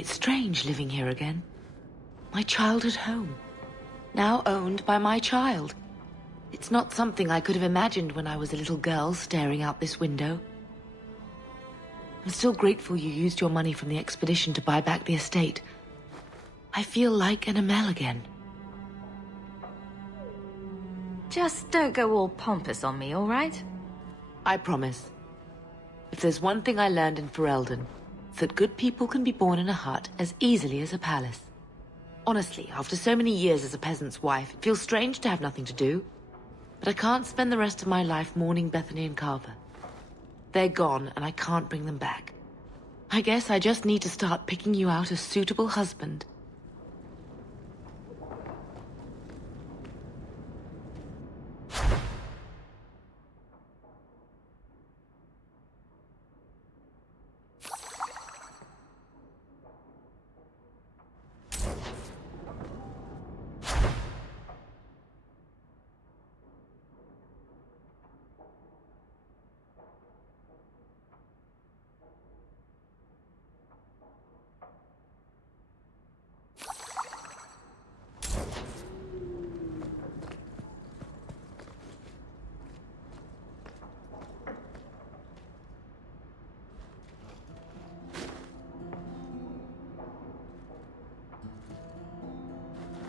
It's strange living here again. My childhood home. Now owned by my child. It's not something I could have imagined when I was a little girl staring out this window. I'm still grateful you used your money from the expedition to buy back the estate. I feel like an Amel again. Just don't go all pompous on me, all right? I promise. If there's one thing I learned in Ferelden, it's that good people can be born in a hut as easily as a palace. Honestly, after so many years as a peasant's wife, it feels strange to have nothing to do. But I can't spend the rest of my life mourning Bethany and Carver. They're gone, and I can't bring them back. I guess I just need to start picking you out a suitable husband.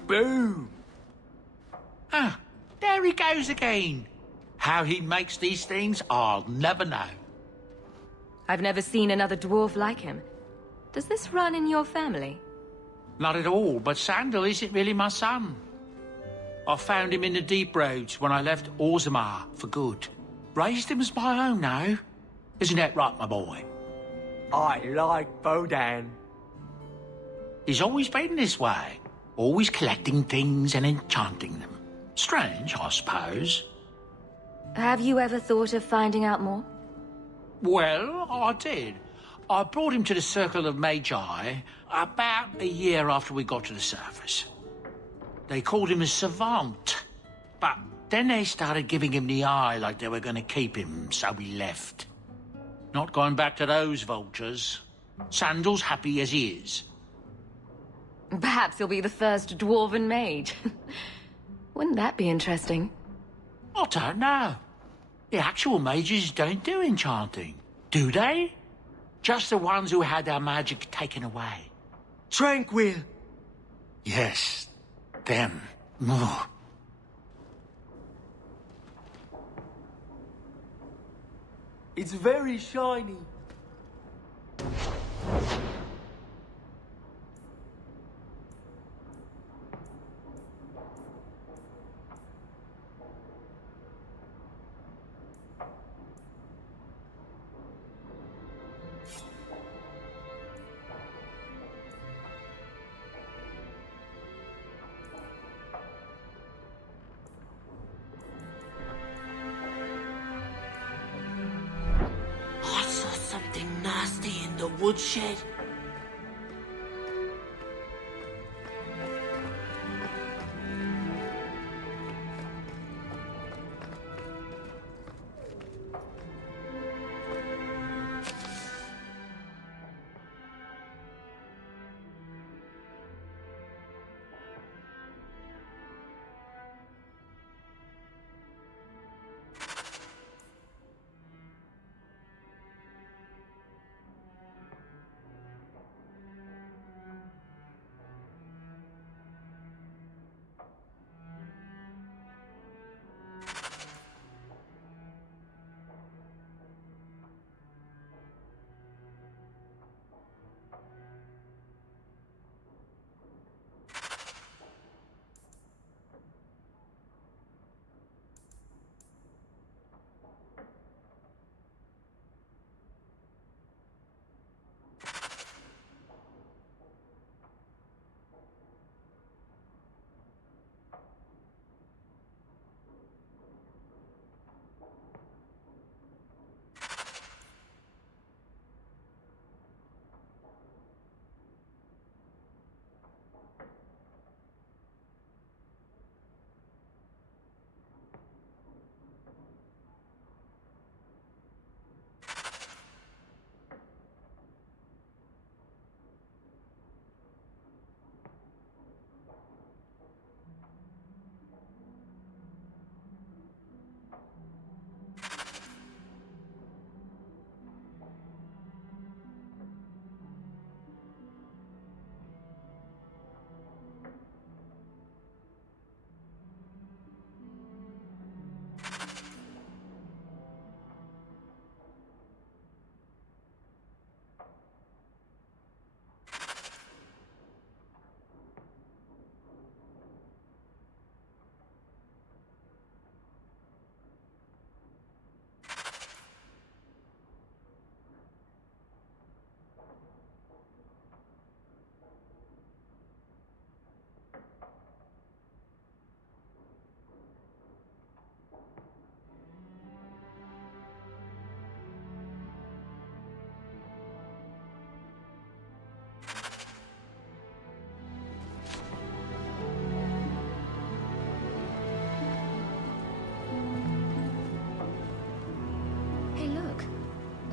Boom! Ah, there he goes again. How he makes these things, I'll never know. I've never seen another dwarf like him. Does this run in your family? Not at all, but Sandal isn't really my son. I found him in the deep roads when I left Orzammar for good. Raised him as my own now. Isn't that right, my boy? I like Bodan. He's always been this way. Always collecting things and enchanting them. Strange, I suppose. Have you ever thought of finding out more? Well, I did. I brought him to the Circle of Magi about a year after we got to the surface. They called him a savant, but then they started giving him the eye like they were going to keep him, so we left. Not going back to those vultures. Sandal's happy as he is. Perhaps he'll be the first dwarven mage. Wouldn't that be interesting? I don't know. The actual mages don't do enchanting, do they? Just the ones who had their magic taken away. Tranquil. Yes, them. Ugh. It's very shiny. I saw something nasty in the woodshed.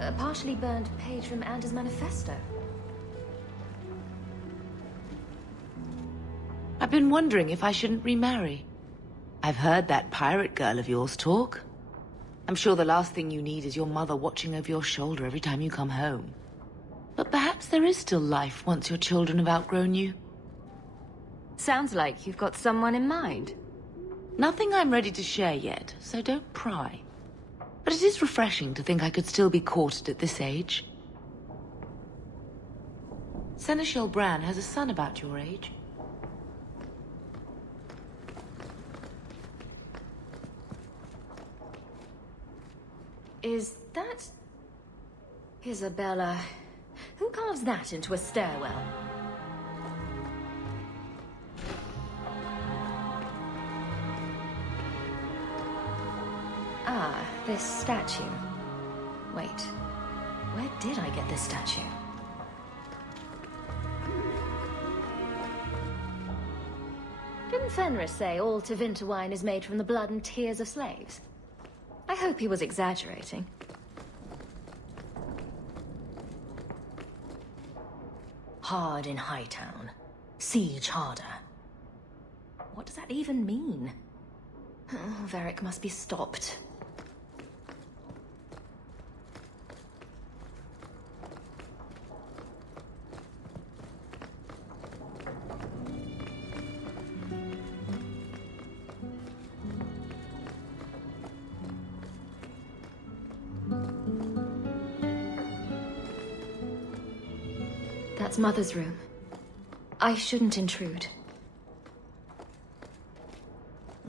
A partially burned page from Anders' manifesto. I've been wondering if I shouldn't remarry. I've heard that pirate girl of yours talk. I'm sure the last thing you need is your mother watching over your shoulder every time you come home. But perhaps there is still life once your children have outgrown you. Sounds like you've got someone in mind. Nothing I'm ready to share yet, so don't pry. But it is refreshing to think I could still be courted at this age. Seneschal Bran has a son about your age. Is that... Isabella? Who carves that into a stairwell? Ah, this statue. Wait, where did I get this statue? Didn't Fenris say all Tevinter wine is made from the blood and tears of slaves? I hope he was exaggerating. Hard in Hightown. Siege harder. What does that even mean? Oh, Varric must be stopped. That's Mother's room. I shouldn't intrude.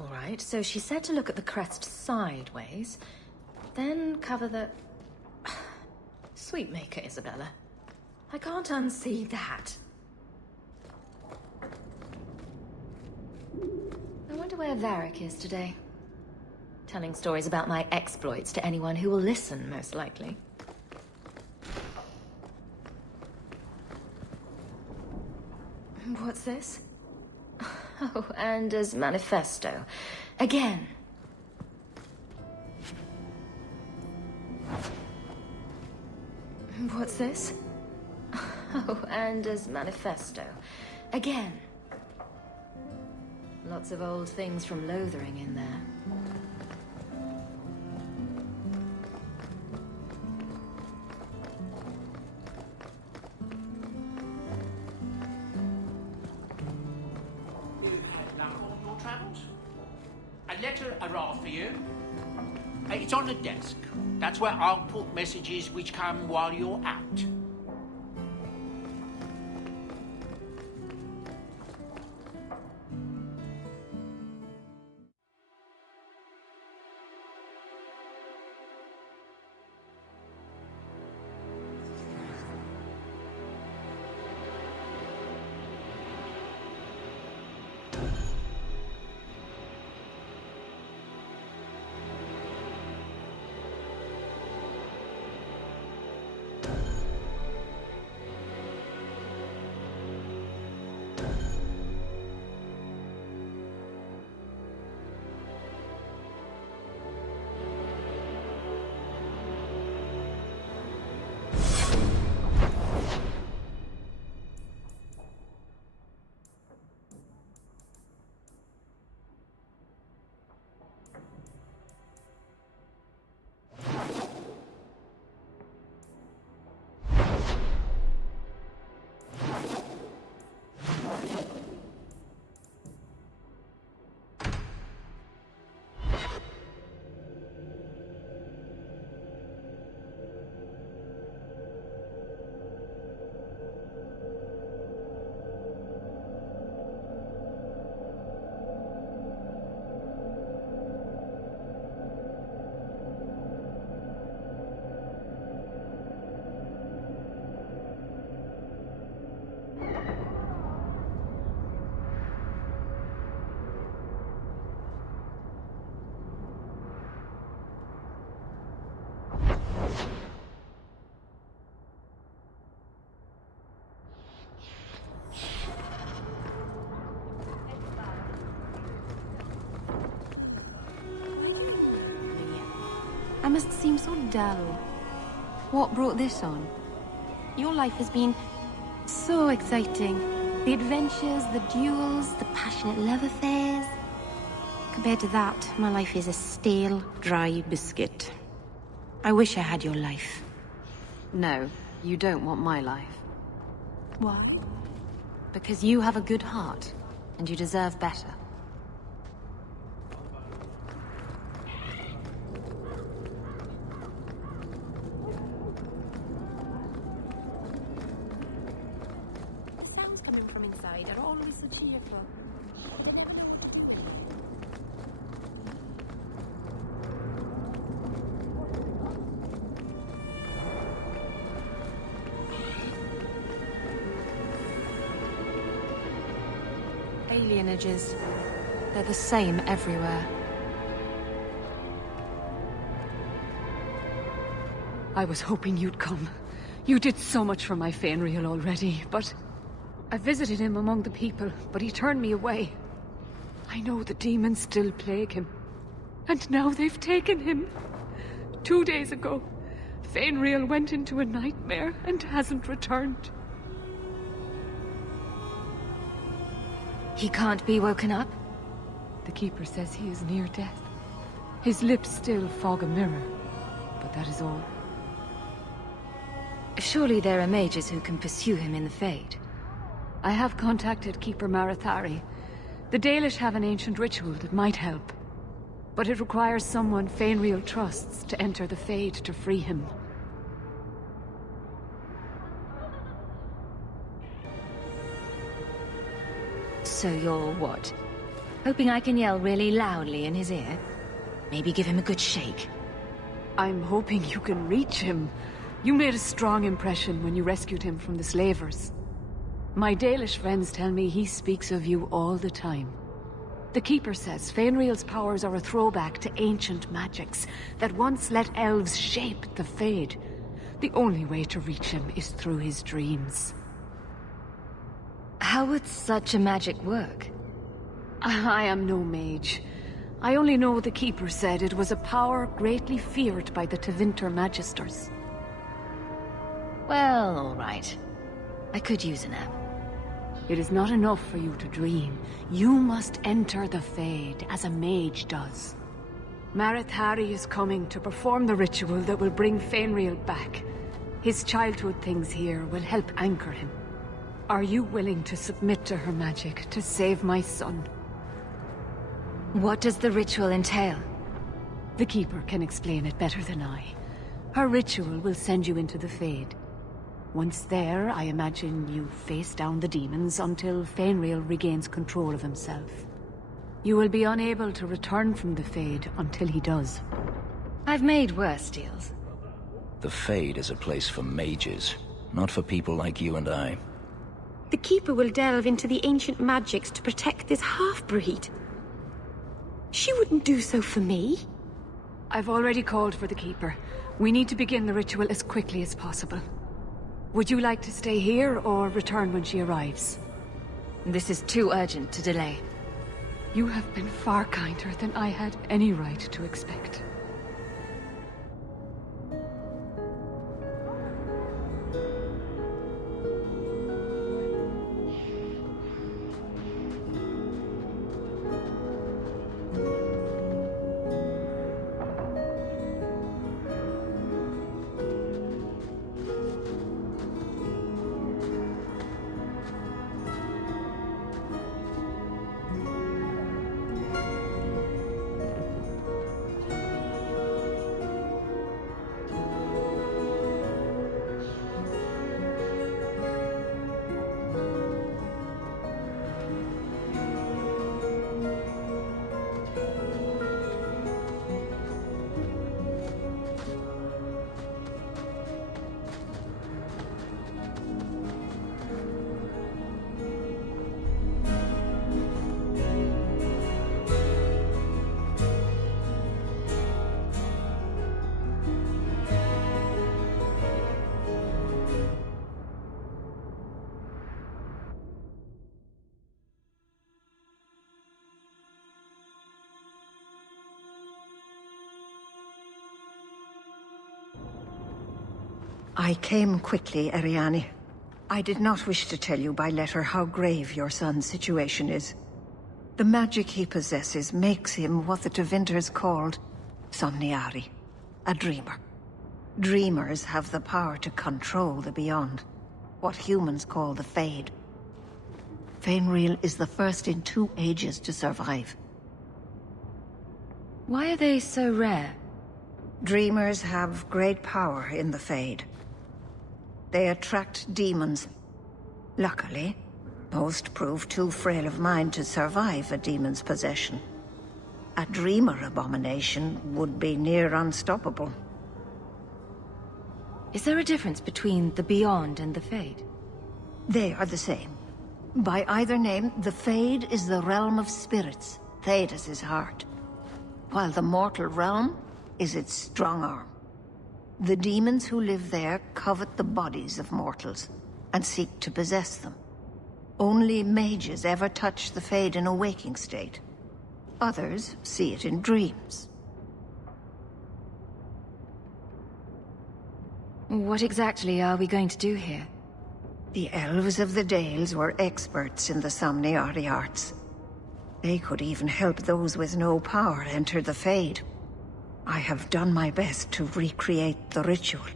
All right, so she said to look at the crest sideways, then cover the... Sweetmaker, Isabella. I can't unsee that. I wonder where Varric is today. Telling stories about my exploits to anyone who will listen, most likely. What's this? Oh, Anders' manifesto. Again. What's this? Oh, Anders' manifesto. Again. Lots of old things from Lothering in there. A letter arrived for you. It's on the desk. That's where I'll put messages which come while you're out. I must seem so dull. What brought this on? Your life has been so exciting. The adventures, the duels, the passionate love affairs. Compared to that, my life is a stale, dry biscuit. I wish I had your life. No, you don't want my life. What? Because you have a good heart, and you deserve better. The sounds coming from inside are always so cheerful. Alienages. They're the same everywhere. I was hoping you'd come. You did so much for my Fainriel already, but... I visited him among the people, but he turned me away. I know the demons still plague him. And now they've taken him. 2 days ago, Fainriel went into a nightmare and hasn't returned. He can't be woken up? The Keeper says he is near death. His lips still fog a mirror, but that is all. Surely there are mages who can pursue him in the Fade. I have contacted Keeper Marathari. The Dalish have an ancient ritual that might help. But it requires someone Fainriel trusts to enter the Fade to free him. So you're what? Hoping I can yell really loudly in his ear? Maybe give him a good shake? I'm hoping you can reach him. You made a strong impression when you rescued him from the slavers. My Dalish friends tell me he speaks of you all the time. The Keeper says Fainriel's powers are a throwback to ancient magics that once let elves shape the Fade. The only way to reach him is through his dreams. How would such a magic work? I am no mage. I only know the Keeper said it was a power greatly feared by the Tevinter Magisters. Well, all right. I could use a nap. It is not enough for you to dream. You must enter the Fade, as a mage does. Marathari is coming to perform the ritual that will bring Fainriel back. His childhood things here will help anchor him. Are you willing to submit to her magic to save my son? What does the ritual entail? The Keeper can explain it better than I. Her ritual will send you into the Fade. Once there, I imagine you face down the demons until Fainriel regains control of himself. You will be unable to return from the Fade until he does. I've made worse deals. The Fade is a place for mages, not for people like you and I. The Keeper will delve into the ancient magics to protect this half-breed. She wouldn't do so for me. I've already called for the Keeper. We need to begin the ritual as quickly as possible. Would you like to stay here or return when she arrives? This is too urgent to delay. You have been far kinder than I had any right to expect. I came quickly, Ariane. I did not wish to tell you by letter how grave your son's situation is. The magic he possesses makes him what the Tevinters called Somniari, a dreamer. Dreamers have the power to control the beyond, what humans call the Fade. Fainril is the first in 2 ages to survive. Why are they so rare? Dreamers have great power in the Fade. They attract demons. Luckily, most prove too frail of mind to survive a demon's possession. A dreamer abomination would be near unstoppable. Is there a difference between the Beyond and the Fade? They are the same. By either name, the Fade is the realm of spirits, Thedas' heart, while the mortal realm is its strong arm. The demons who live there covet the bodies of mortals and seek to possess them. Only mages ever touch the Fade in a waking state. Others see it in dreams. What exactly are we going to do here? The elves of the Dales were experts in the Somniari arts. They could even help those with no power enter the Fade. I have done my best to recreate the ritual.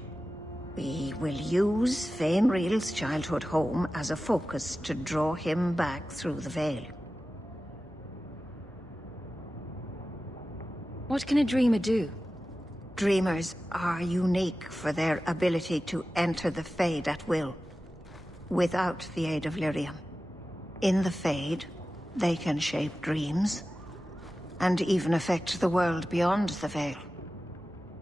We will use Fainril's childhood home as a focus to draw him back through the veil. What can a dreamer do? Dreamers are unique for their ability to enter the Fade at will, without the aid of Lyrium. In the Fade, they can shape dreams, and even affect the world beyond the veil.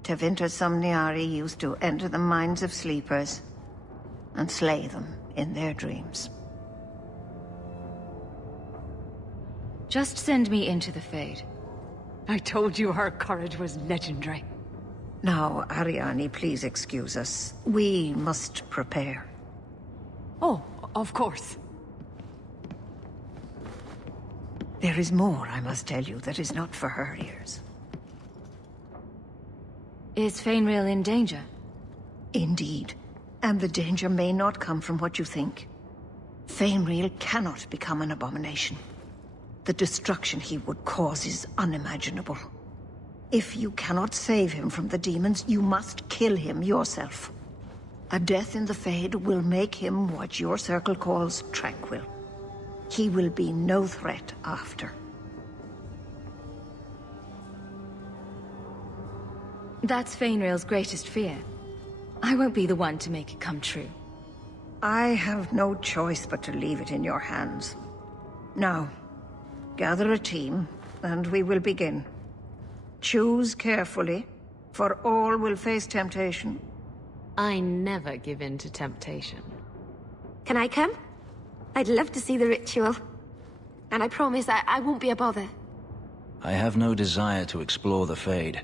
Tevinter Somniari used to enter the minds of sleepers, and slay them in their dreams. Just send me into the Fade. I told you her courage was legendary. Now, Ariane, please excuse us. We must prepare. Oh, of course. There is more I must tell you that is not for her ears. Is Fainril in danger? Indeed. And the danger may not come from what you think. Fainril cannot become an abomination. The destruction he would cause is unimaginable. If you cannot save him from the demons, you must kill him yourself. A death in the Fade will make him what your circle calls tranquil. He will be no threat after. That's Fainril's greatest fear. I won't be the one to make it come true. I have no choice but to leave it in your hands. Now, gather a team, and we will begin. Choose carefully, for all will face temptation. I never give in to temptation. Can I come? I'd love to see the ritual. And I promise I won't be a bother. I have no desire to explore the Fade,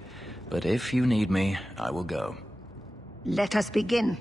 but if you need me, I will go. Let us begin.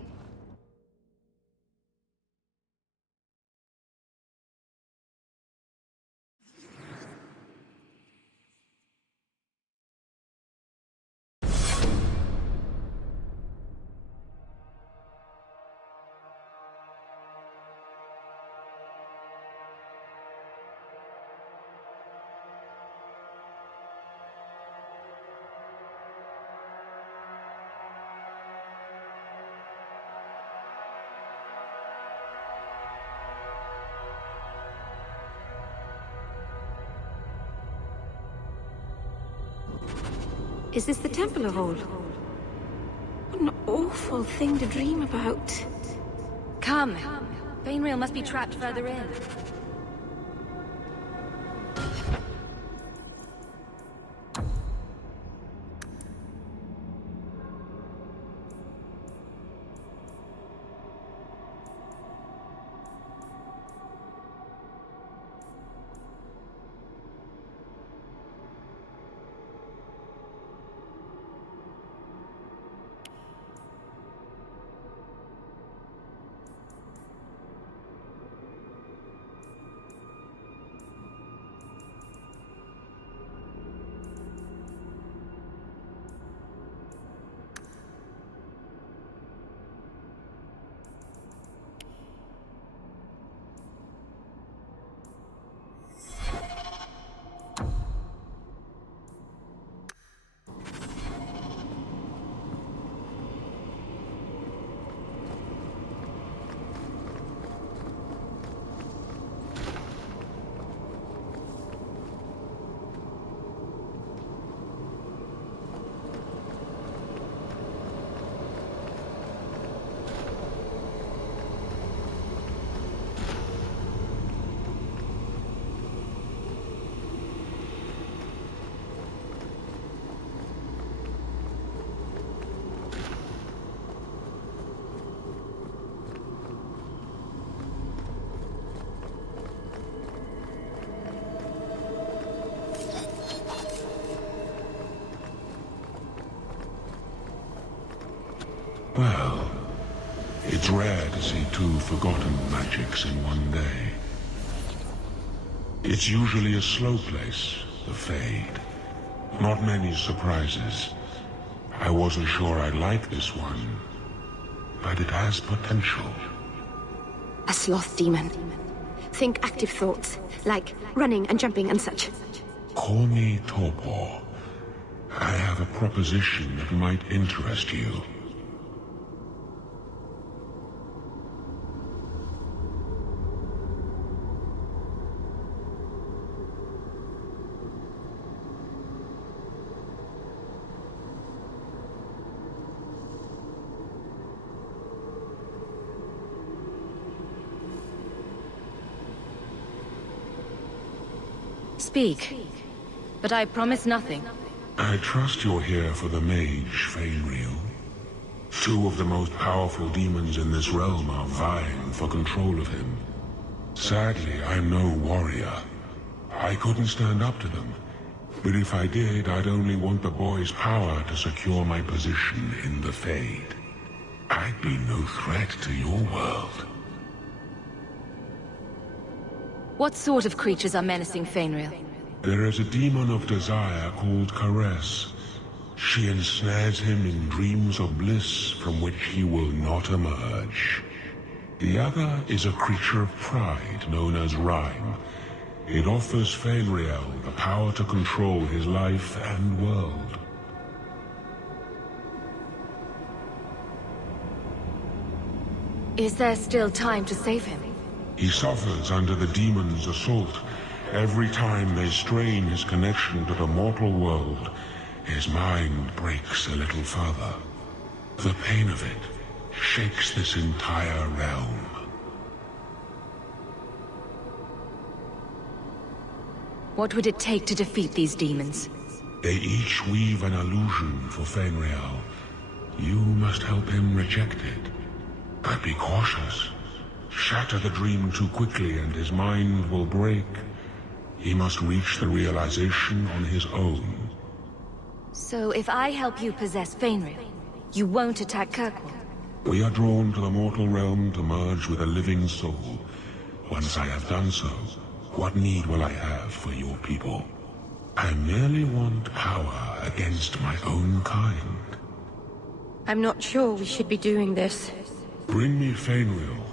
Is this the Templar Hall? What an awful thing to dream about. Come. Fainril must be trapped further in. Well, it's rare to see two forgotten magics in one day. It's usually a slow place, the Fade. Not many surprises. I wasn't sure I'd like this one, but it has potential. A sloth demon. Think active thoughts, like running and jumping and such. Call me Torpor. I have a proposition that might interest you. Speak, but I promise nothing. I trust you're here for the mage, Feynriel. Two of the most powerful demons in this realm are vying for control of him. Sadly, I'm no warrior. I couldn't stand up to them. But if I did, I'd only want the boy's power to secure my position in the Fade. I'd be no threat to your world. What sort of creatures are menacing Feynriel? There is a demon of desire called Caress. She ensnares him in dreams of bliss from which he will not emerge. The other is a creature of pride known as Rhyme. It offers Feynriel the power to control his life and world. Is there still time to save him? He suffers under the demon's assault. Every time they strain his connection to the mortal world, his mind breaks a little further. The pain of it shakes this entire realm. What would it take to defeat these demons? They each weave an illusion for Feynriel. You must help him reject it. But be cautious. Shatter the dream too quickly and his mind will break. He must reach the realization on his own. So if I help you possess Feynriel, you won't attack Kirkwall? We are drawn to the mortal realm to merge with a living soul. Once I have done so, what need will I have for your people? I merely want power against my own kind. I'm not sure we should be doing this. Bring me Feynriel,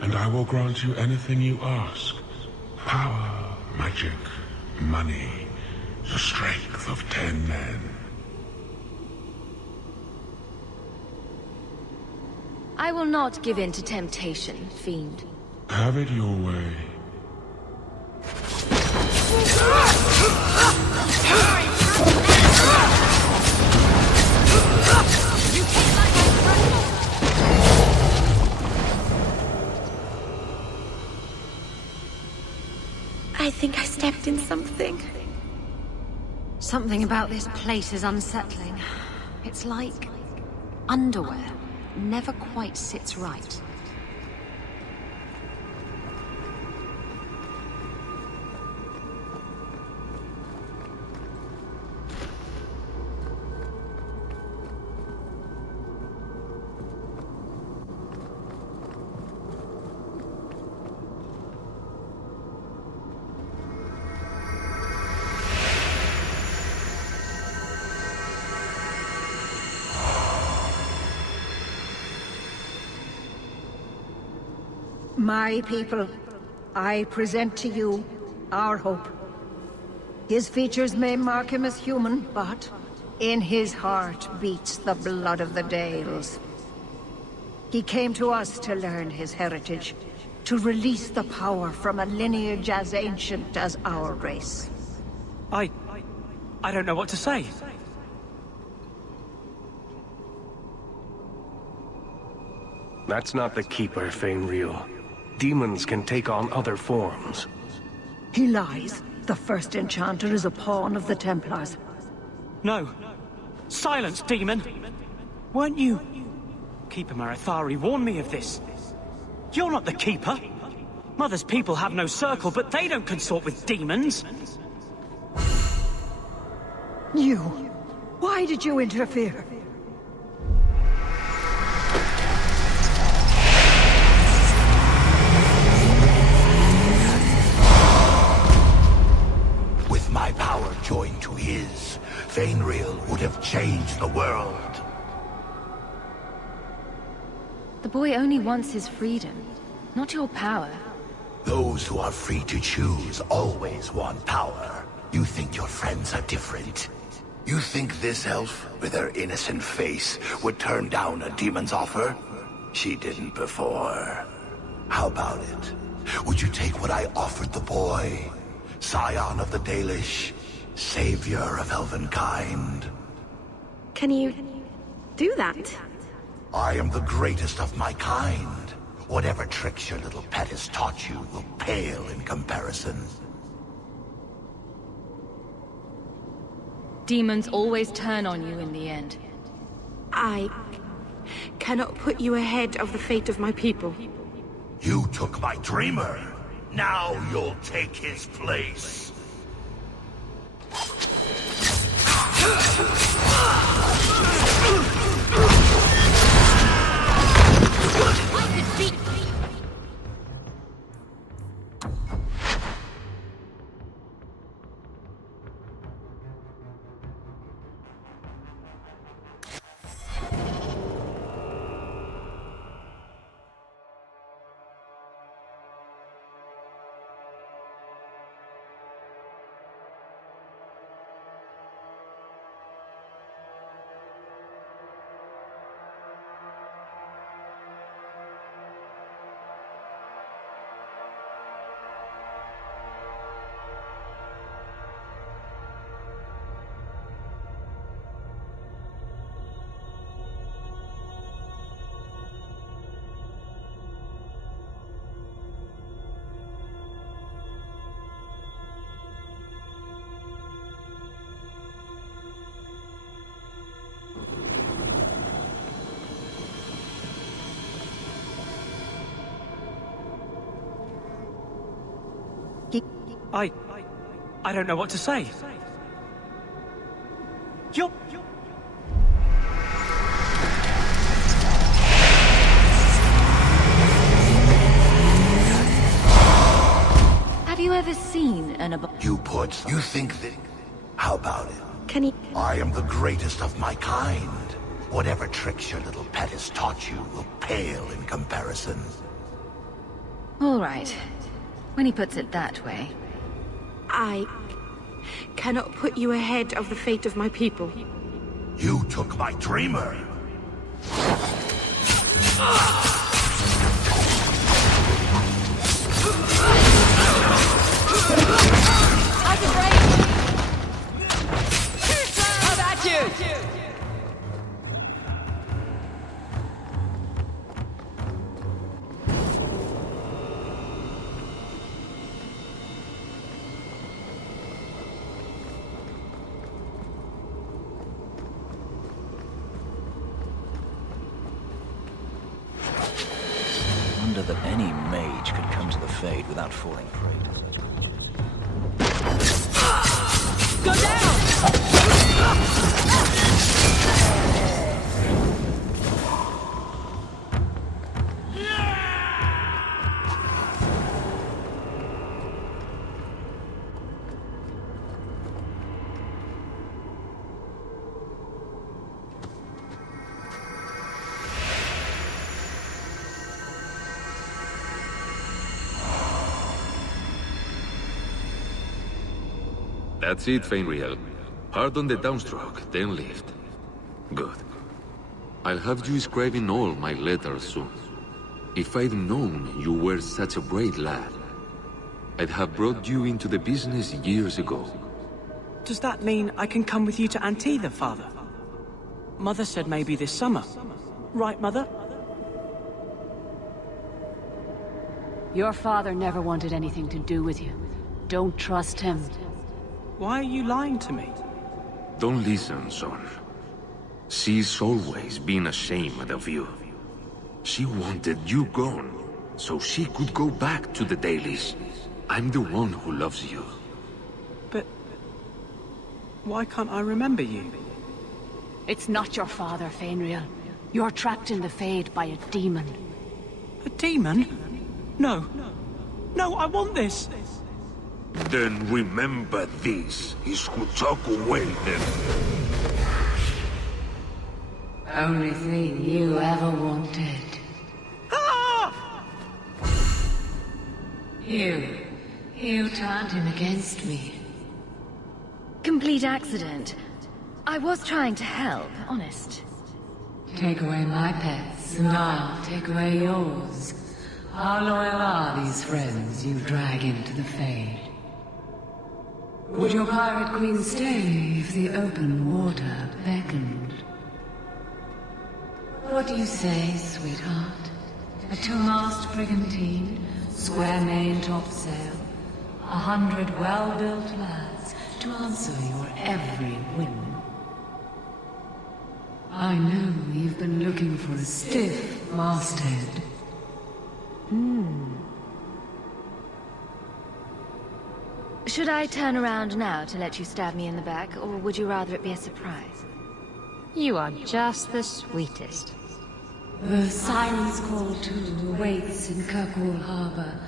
and I will grant you anything you ask. Power, magic, money, the strength of 10 men. I will not give in to temptation, fiend. Have it your way. I think I stepped in something. Something about this place is unsettling. It's like underwear. Never quite sits right. My people, I present to you our hope. His features may mark him as human, but in his heart beats the blood of the Dales. He came to us to learn his heritage, to release the power from a lineage as ancient as our race. I don't know what to say. That's not the Keeper, Feynriel. Demons can take on other forms. He lies. The first enchanter is a pawn of the Templars. No. Silence, demon! Weren't you... Keeper Marathari warned me of this. You're not the Keeper. Mother's people have no circle, but they don't consort with demons. You! Why did you interfere? joined to his, Fainriel would have changed the world. The boy only wants his freedom, not your power. Those who are free to choose always want power. You think your friends are different? You think this elf, with her innocent face, would turn down a demon's offer? She didn't before. How about it? Would you take what I offered the boy? Scion of the Dalish, savior of elvenkind. Can you do that? I am the greatest of my kind. Whatever tricks your little pet has taught you will pale in comparison. Demons always turn on you in the end. I cannot put you ahead of the fate of my people. You took my dreamer. Now you'll take his place. I don't know what to say. You're... Have you ever seen an You think that... How about it? Can you... I am the greatest of my kind. Whatever tricks your little pet has taught you will pale in comparison. All right. When he puts it that way. I cannot put you ahead of the fate of my people. You took my dreamer. How about you? That any mage could come to the Fade without falling prey to such magic. Go down! That's it, Fainriel. Hard on the downstroke, then lift. Good. I'll have you scribing all my letters soon. If I'd known you were such a brave lad, I'd have brought you into the business years ago. Does that mean I can come with you to Antitha, Father? Mother said maybe this summer. Right, Mother? Your father never wanted anything to do with you. Don't trust him. Why are you lying to me? Don't listen, son. She's always been ashamed of you. She wanted you gone, so she could go back to the Dalish. I'm the one who loves you. But... why can't I remember you? It's not your father, Fainriel. You're trapped in the Fade by a demon. A demon? No. No, I want this! Then remember this is who took away them. Only thing you ever wanted. You turned him against me. Complete accident. I was trying to help, honest. Take away my pets, and I'll take away yours. How loyal are these friends you drag into the Fade? Would your pirate queen stay if the open water beckoned? What do you say, sweetheart? A two-mast brigantine, square main topsail, 100 well-built lads to answer your every whim. I know you've been looking for a stiff masthead. Should I turn around now to let you stab me in the back, or would you rather it be a surprise? You are just the sweetest. The Silence Call 2 awaits in Kirkwall Harbor.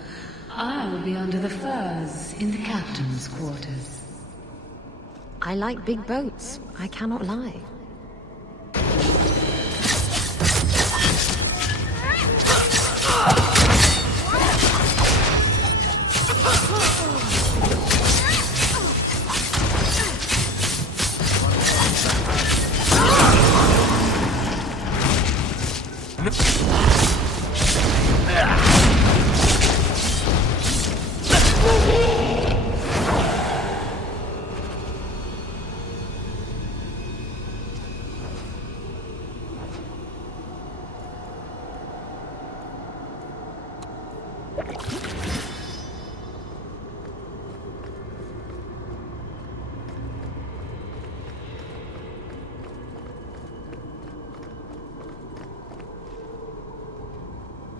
I will be under the firs in the captain's quarters. I like big boats, I cannot lie.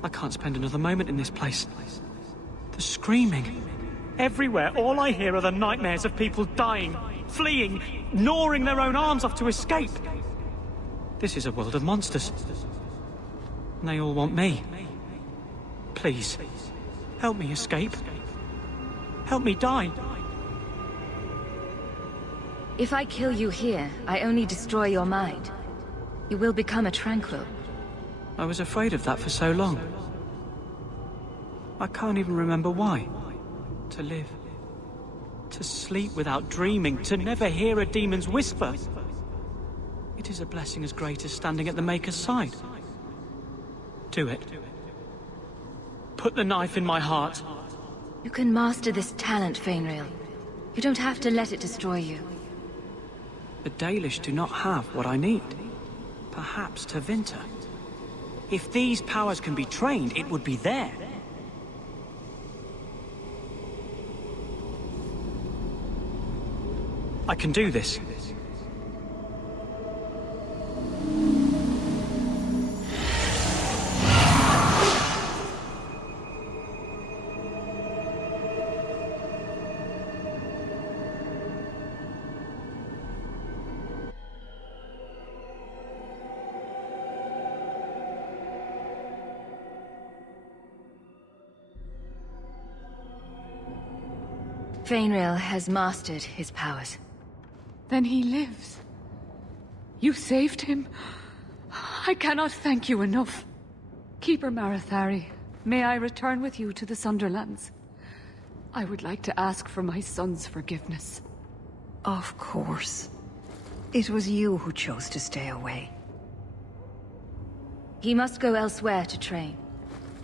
I can't spend another moment in this place. The screaming. Everywhere, all I hear are the nightmares of people dying, fleeing, gnawing their own arms off to escape. This is a world of monsters. And they all want me. Please, help me escape. Help me die. If I kill you here, I only destroy your mind. You will become a tranquil. I was afraid of that for so long. I can't even remember why. To live. To sleep without dreaming. To never hear a demon's whisper. It is a blessing as great as standing at the Maker's side. Do it. Put the knife in my heart. You can master this talent, Fainrail. You don't have to let it destroy you. The Dalish do not have what I need. Perhaps Tevinter. If these powers can be trained, it would be there. I can do this. Fainrail has mastered his powers. Then he lives. You saved him. I cannot thank you enough. Keeper Marathari, may I return with you to the Sunderlands? I would like to ask for my son's forgiveness. Of course. It was you who chose to stay away. He must go elsewhere to train.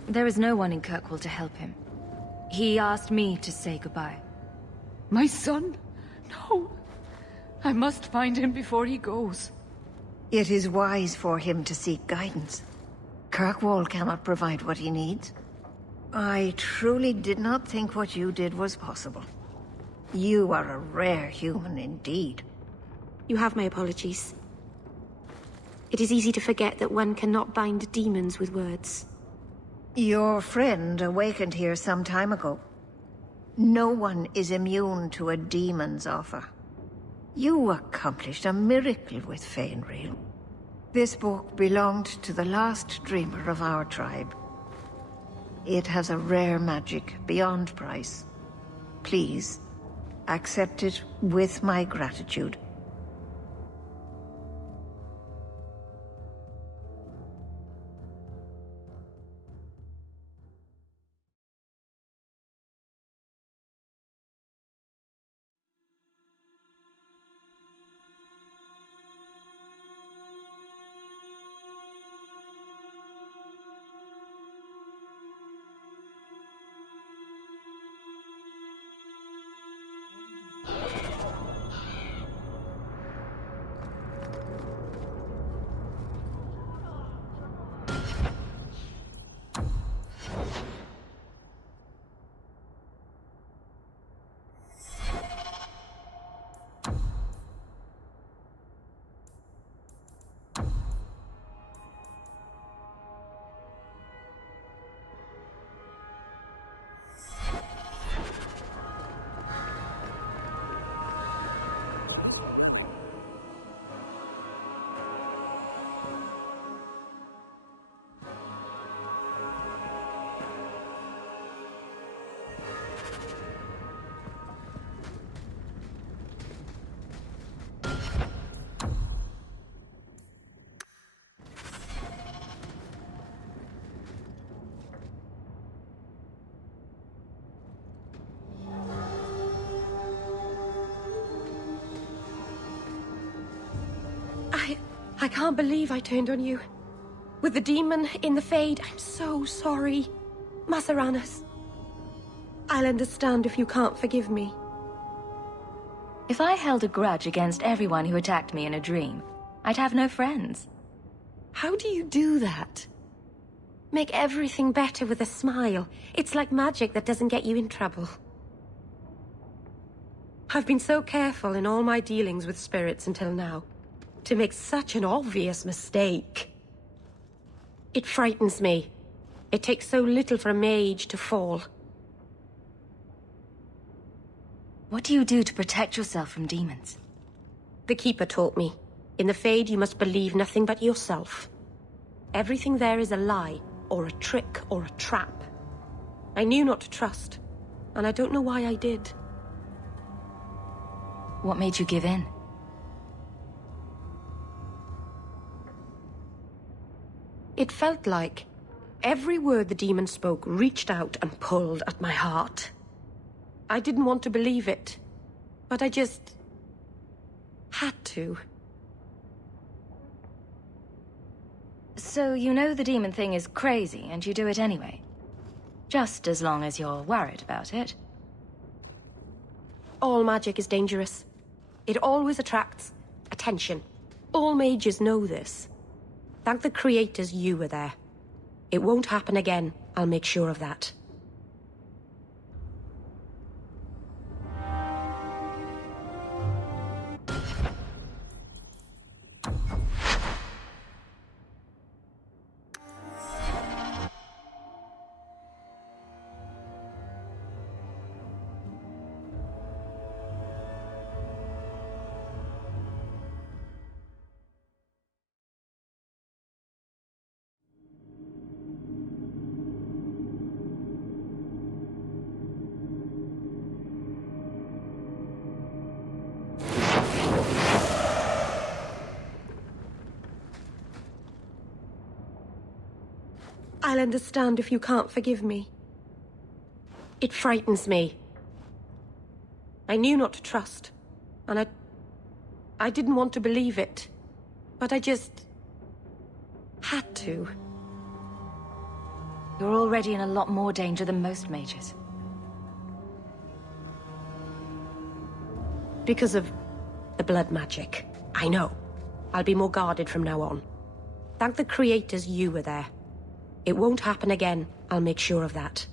There is no one in Kirkwall to help him. He asked me to say goodbye. My son? No. I must find him before he goes. It is wise for him to seek guidance. Kirkwall cannot provide what he needs. I truly did not think what you did was possible. You are a rare human indeed. You have my apologies. It is easy to forget that one cannot bind demons with words. Your friend awakened here some time ago. No one is immune to a demon's offer. You accomplished a miracle with Fainrail. This book belonged to the last dreamer of our tribe. It has a rare magic beyond price. Please, accept it with my gratitude. I can't believe I turned on you. With the demon in the Fade, I'm so sorry. Masaranas. I'll understand if you can't forgive me. If I held a grudge against everyone who attacked me in a dream, I'd have no friends. How do you do that? Make everything better with a smile. It's like magic that doesn't get you in trouble. I've been so careful in all my dealings with spirits until now. To make such an obvious mistake. It frightens me. It takes so little for a mage to fall. What do you do to protect yourself from demons? The Keeper taught me. In the Fade, you must believe nothing but yourself. Everything there is a lie, or a trick, or a trap. I knew not to trust, and I don't know why I did. What made you give in? It felt like every word the demon spoke reached out and pulled at my heart. I didn't want to believe it, but I just had to. So you know the demon thing is crazy and you do it anyway? Just as long as you're worried about it. All magic is dangerous. It always attracts attention. All mages know this. Thank the creators you were there. It won't happen again, I'll make sure of that. I'll understand if you can't forgive me. It frightens me. I knew not to trust, and I didn't want to believe it, but I just had to. You're already in a lot more danger than most mages. Because of the blood magic. I know. I'll be more guarded from now on. Thank the creators you were there. It won't happen again, I'll make sure of that.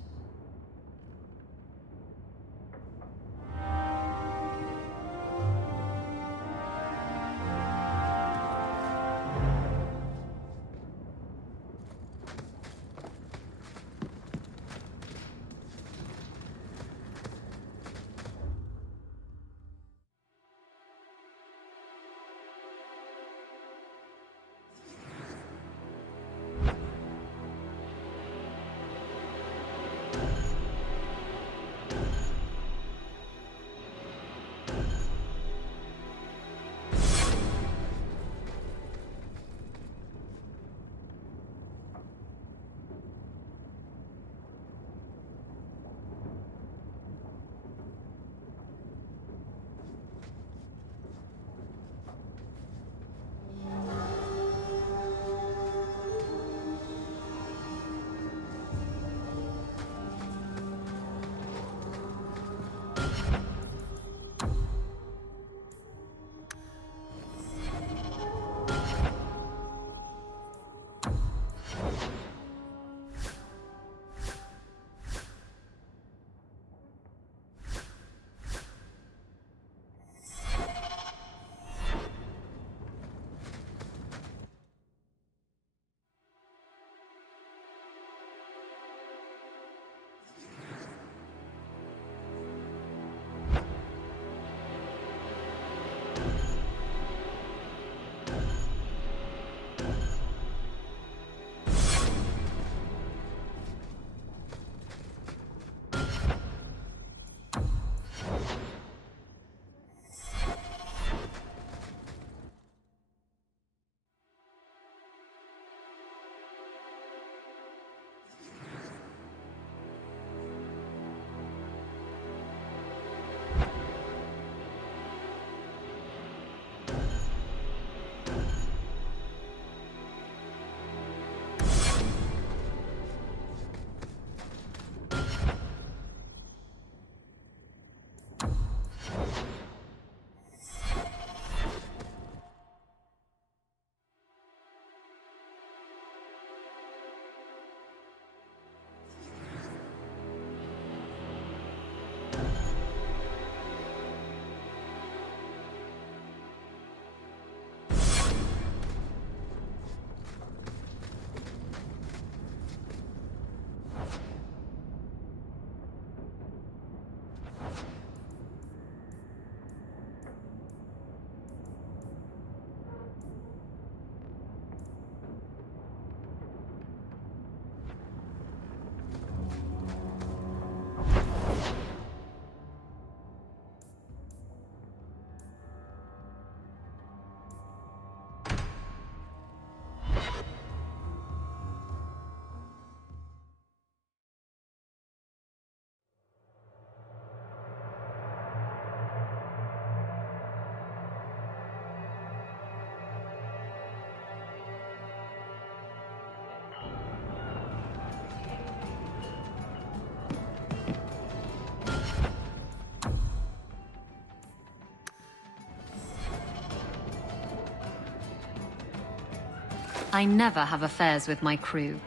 I never have affairs with my crew.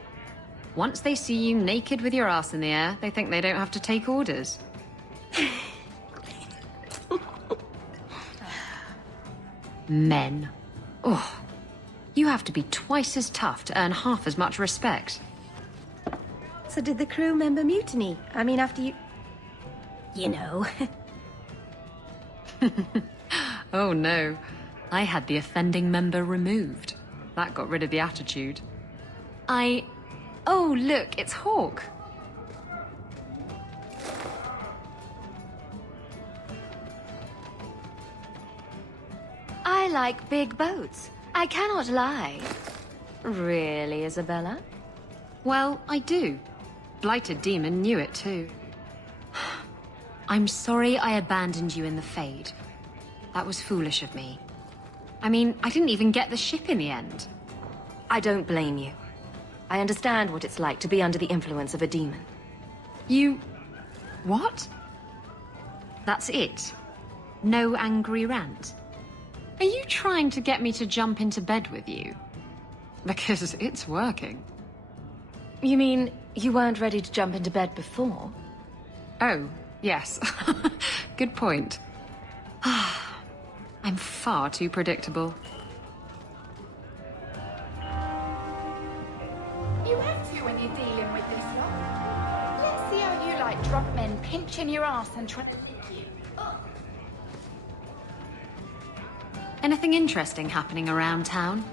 Once they see you naked with your ass in the air, they think they don't have to take orders. Men. Oh, you have to be twice as tough to earn half as much respect. So did the crew member mutiny? I mean, after you... You know. Oh no. I had the offending member removed. That got rid of the attitude. Oh, look, it's Hawke. I like big boats. I cannot lie. Really, Isabella? Well, I do. Blighted Demon knew it too. I'm sorry I abandoned you in the Fade. That was foolish of me. I mean, I didn't even get the ship in the end. I don't blame you. I understand what it's like to be under the influence of a demon. You... what? That's it? No angry rant? Are you trying to get me to jump into bed with you? Because it's working. You mean you weren't ready to jump into bed before? Oh, yes. Good point. I'm far too predictable. You have to when you're dealing with this lot. Let's see how you like drunk men pinching your ass and trying to lick you. Ugh. Anything interesting happening around town?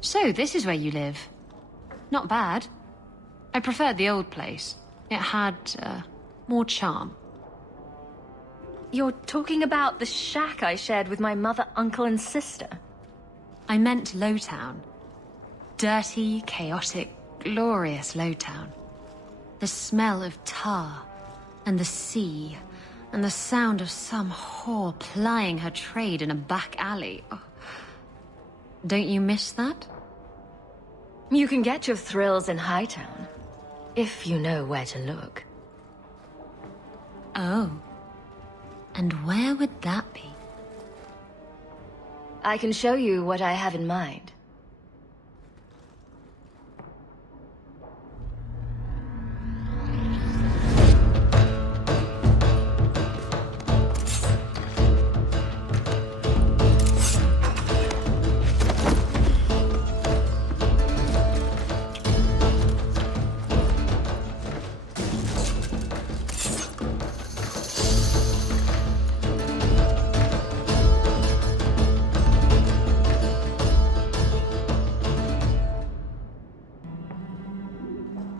So, this is where you live. Not bad. I preferred the old place. It had, more charm. You're talking about the shack I shared with my mother, uncle, and sister? I meant Lowtown. Dirty, chaotic, glorious Lowtown. The smell of tar, and the sea, and the sound of some whore plying her trade in a back alley. Oh. Don't you miss that? You can get your thrills in Hightown, if you know where to look. Oh. And where would that be? I can show you what I have in mind.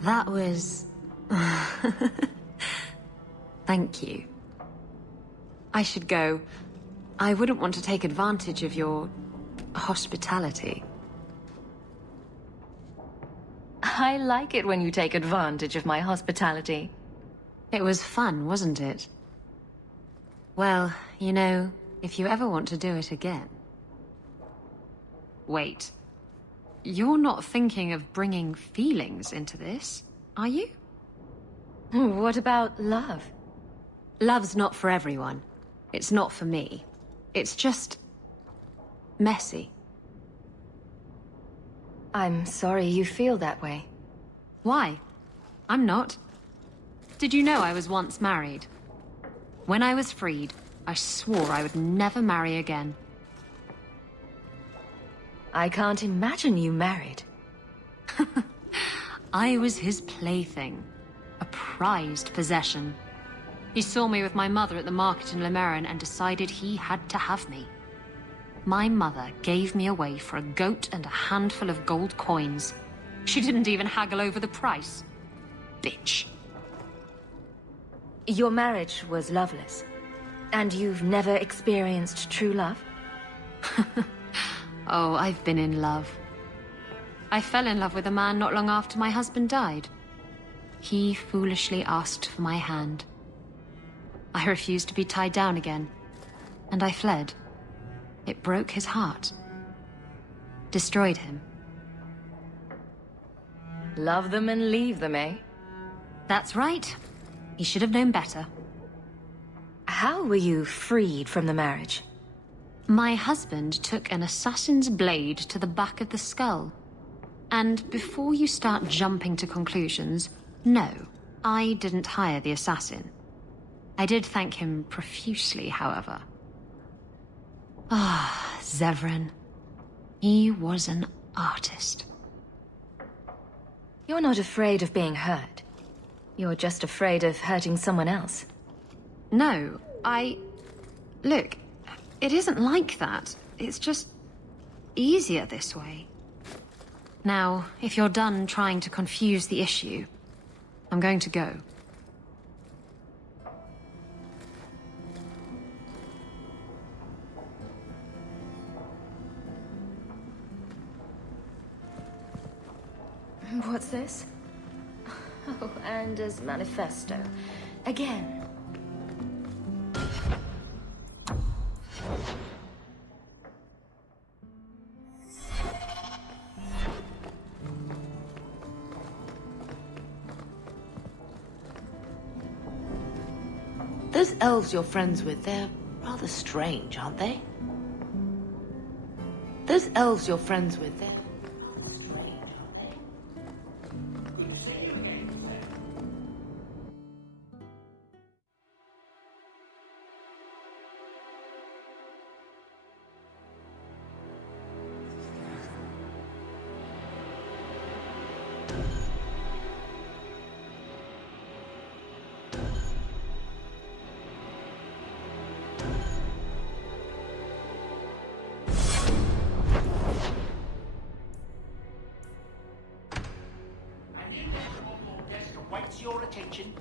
That was... Thank you. I should go. I wouldn't want to take advantage of your... hospitality. I like it when you take advantage of my hospitality. It was fun, wasn't it? Well, you know, if you ever want to do it again... Wait. you're not thinking of bringing feelings into this, are you? What about love? Love's not for everyone. It's not for me. It's just... messy. I'm sorry you feel that way. Why? I'm not. Did you know I was once married? When I was freed, I swore I would never marry again. I can't imagine you married. I was his plaything. A prized possession. He saw me with my mother at the market in Lemerin and decided he had to have me. My mother gave me away for a goat and a handful of gold coins. She didn't even haggle over the price. Bitch. Your marriage was loveless. And you've never experienced true love? Oh, I've been in love. I fell in love with a man not long after my husband died. He foolishly asked for my hand. I refused to be tied down again, and I fled. It broke his heart. Destroyed him. Love them and leave them, eh? That's right. He should have known better. How were you freed from the marriage? My husband took an assassin's blade to the back of the skull. And before you start jumping to conclusions, no, I didn't hire the assassin. I did thank him profusely, however. Ah, Zevran. He was an artist. You're not afraid of being hurt. You're just afraid of hurting someone else. No, Look, it isn't like that. It's just easier this way. Now, if you're done trying to confuse the issue, I'm going to go. What's this? Oh, Anders' manifesto. Again. Those elves you're friends with, they're rather strange, aren't they? Those elves you're friends with, they're rather strange, aren't they? Good to see you again, Awaits your attention.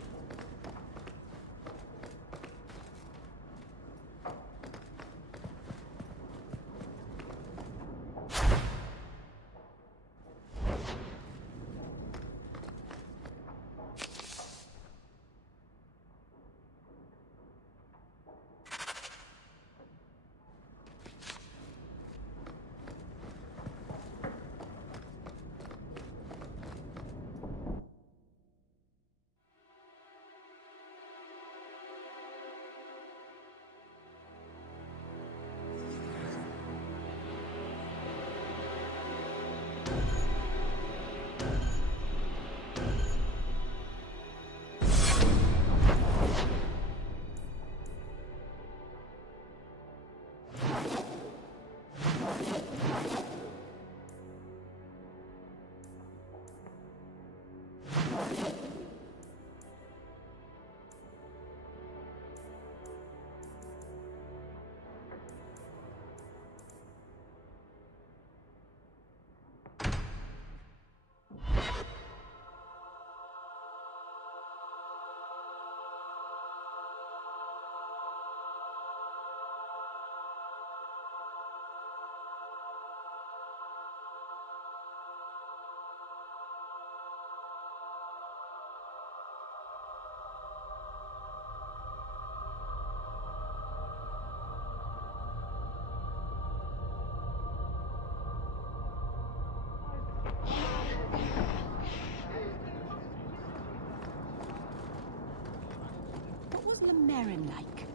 Merrin like?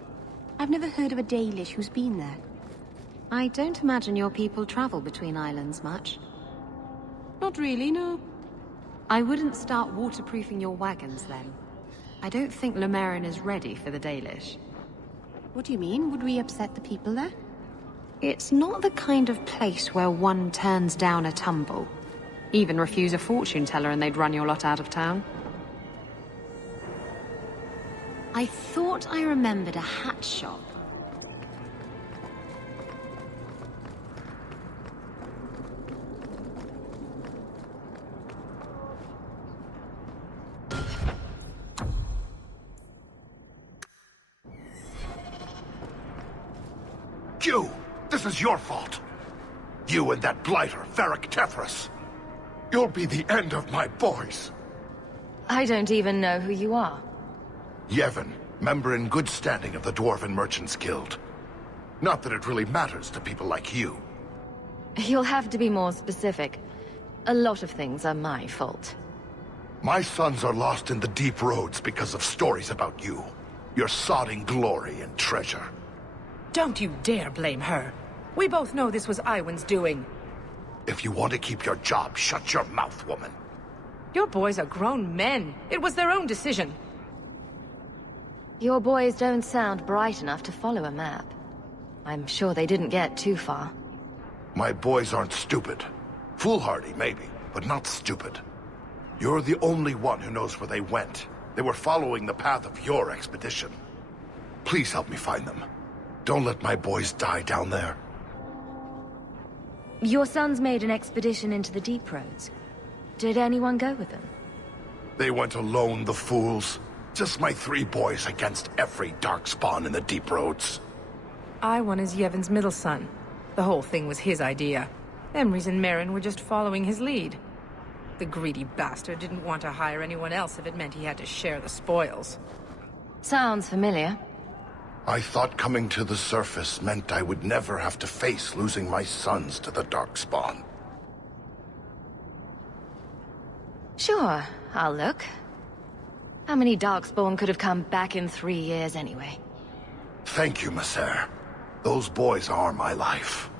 I've never heard of a Dalish who's been there. I don't imagine your people travel between islands much. Not really, no. I wouldn't start waterproofing your wagons then. I don't think Lemerin is ready for the Dalish. What do you mean? Would we upset the people there? It's not the kind of place where one turns down a tumble. Even refuse a fortune teller and they'd run your lot out of town. I thought I remembered a hat shop. You! This is your fault! You and that blighter, Varric Tethras. You'll be the end of my boys! I don't even know who you are. Yevon, member in good standing of the Dwarven Merchants Guild. Not that it really matters to people like you. You'll have to be more specific. A lot of things are my fault. My sons are lost in the deep roads because of stories about you. Your sodding glory and treasure. Don't you dare blame her. We both know this was Iwan's doing. If you want to keep your job, shut your mouth, woman. Your boys are grown men. It was their own decision. Your boys don't sound bright enough to follow a map. I'm sure they didn't get too far. My boys aren't stupid. Foolhardy, maybe, but not stupid. You're the only one who knows where they went. They were following the path of your expedition. Please help me find them. Don't let my boys die down there. Your sons made an expedition into the Deep Roads. Did anyone go with them? They went alone, the fools. Just my 3 boys against every darkspawn in the Deep Roads. Iwan is Yevon's middle son. The whole thing was his idea. Emrys and Merrin were just following his lead. The greedy bastard didn't want to hire anyone else if it meant he had to share the spoils. Sounds familiar. I thought coming to the surface meant I would never have to face losing my sons to the Darkspawn. Sure, I'll look. How many Darkspawn could have come back in 3 years anyway? Thank you, Maser. Those boys are my life.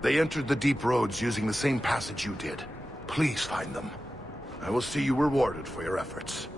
They entered the Deep Roads using the same passage you did. Please find them. I will see you rewarded for your efforts.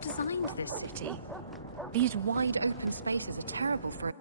designed this city? These wide open spaces are terrible for...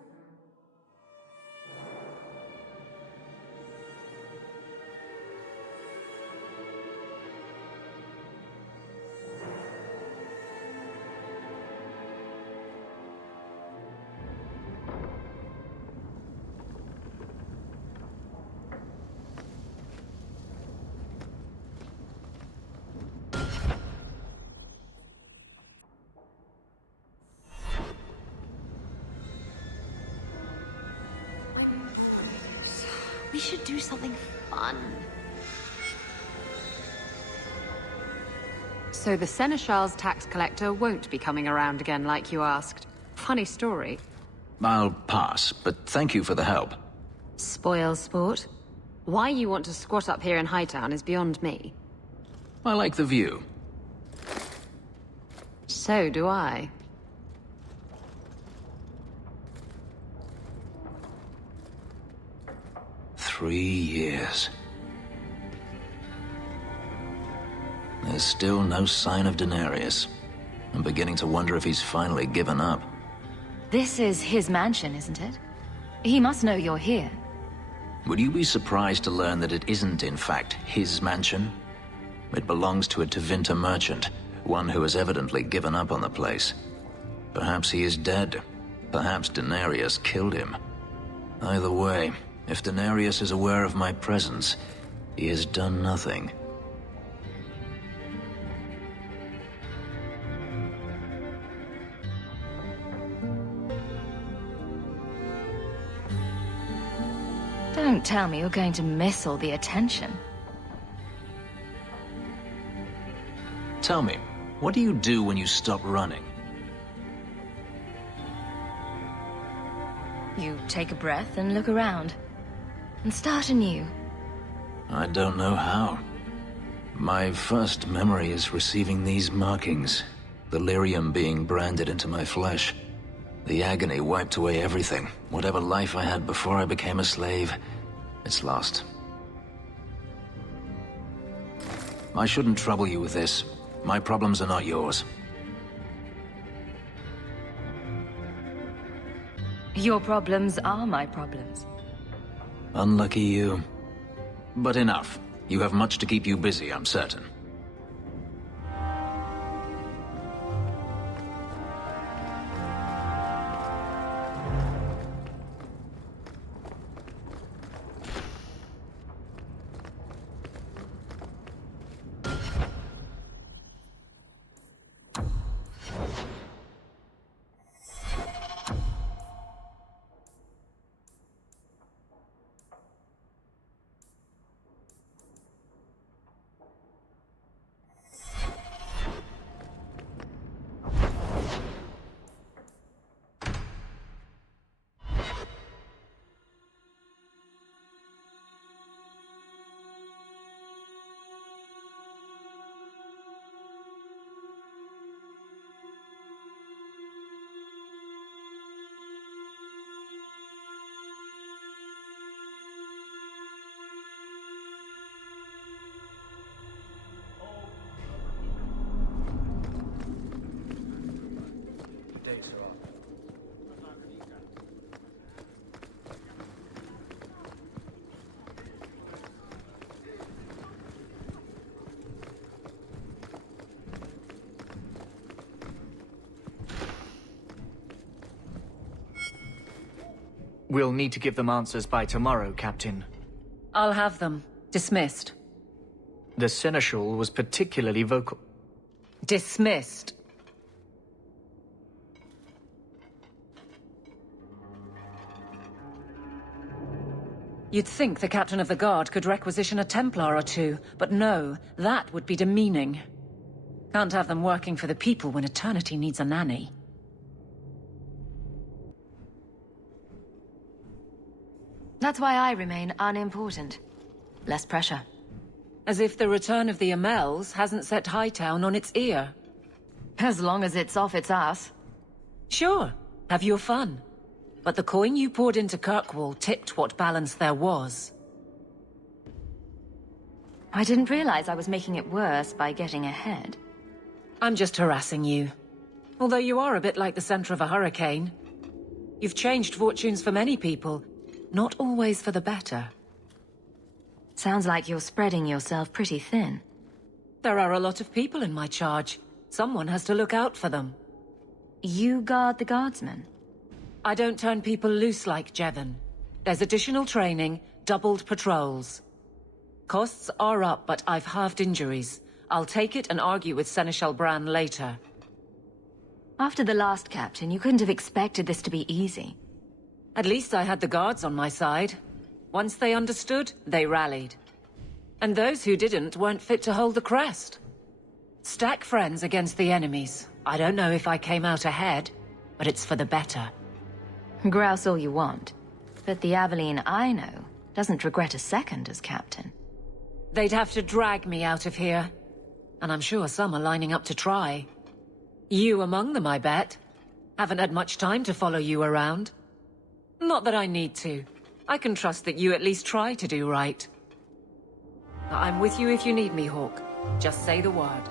We should do something fun. So the Seneschal's tax collector won't be coming around again like you asked. Funny story. I'll pass, but thank you for the help. Spoil sport. Why you want to squat up here in Hightown is beyond me. I like the view. So do I. "3 years. There's still no sign of Daenerys. I'm beginning to wonder if he's finally given up. This is his mansion, isn't it? He must know you're here. Would you be surprised to learn that it isn't, in fact, his mansion? It belongs to a Tevinter merchant, one who has evidently given up on the place. Perhaps he is dead. Perhaps Daenerys killed him. Either way, if Daenerys is aware of my presence, he has done nothing. Don't tell me you're going to miss all the attention. Tell me, what do you do when you stop running? You take a breath and look around. And start anew. I don't know how. My first memory is receiving these markings, the lyrium being branded into my flesh. The agony wiped away everything. Whatever life I had before I became a slave, it's lost. I shouldn't trouble you with this. My problems are not yours. Your problems are my problems. Unlucky you. But enough. You have much to keep you busy, I'm certain. We'll need to give them answers by tomorrow, Captain. I'll have them. Dismissed. The Seneschal was particularly vocal. Dismissed. You'd think the Captain of the Guard could requisition a Templar or two, but no, that would be demeaning. Can't have them working for the people when eternity needs a nanny. That's why I remain unimportant. Less pressure. As if the return of the Amels hasn't set Hightown on its ear. As long as it's off its ass. Sure, have your fun. But the coin you poured into Kirkwall tipped what balance there was. I didn't realize I was making it worse by getting ahead. I'm just harassing you. Although you are a bit like the center of a hurricane. You've changed fortunes for many people, not always for the better. Sounds like you're spreading yourself pretty thin. There are a lot of people in my charge. Someone has to look out for them. You guard the guardsmen? I don't turn people loose like Jevon. There's additional training, doubled patrols. Costs are up, but I've halved injuries. I'll take it and argue with Seneschal Bran later. After the last captain, you couldn't have expected this to be easy. At least I had the guards on my side. Once they understood, they rallied. And those who didn't weren't fit to hold the crest. Stack friends against the enemies. I don't know if I came out ahead, but it's for the better. Grouse all you want. But the Aveline I know doesn't regret a second as captain. They'd have to drag me out of here. And I'm sure some are lining up to try. You among them, I bet. Haven't had much time to follow you around. Not that I need to. I can trust that you at least try to do right. I'm with you if you need me, Hawke. Just say the word.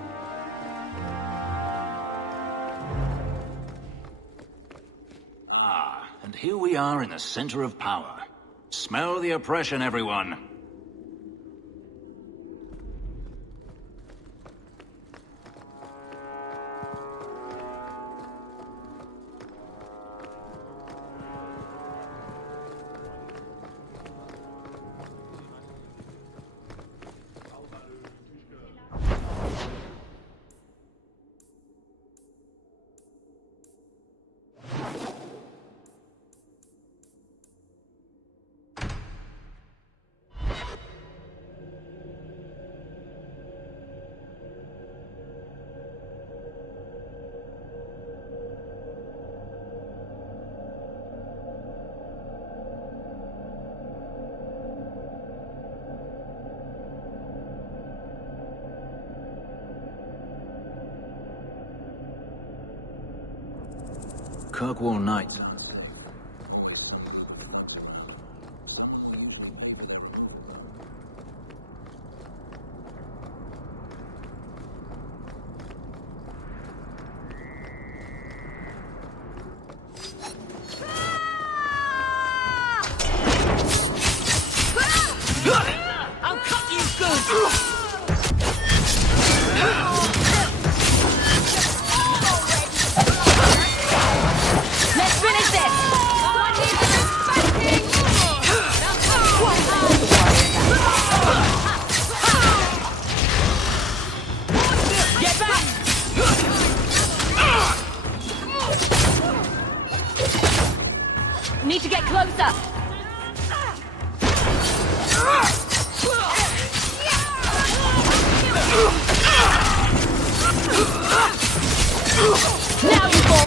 Ah, and here we are in the center of power. Smell the oppression, everyone. Kirkwall Knights. I'll cut you good! Let's finish this! Get back! Need to get closer! Now you fall!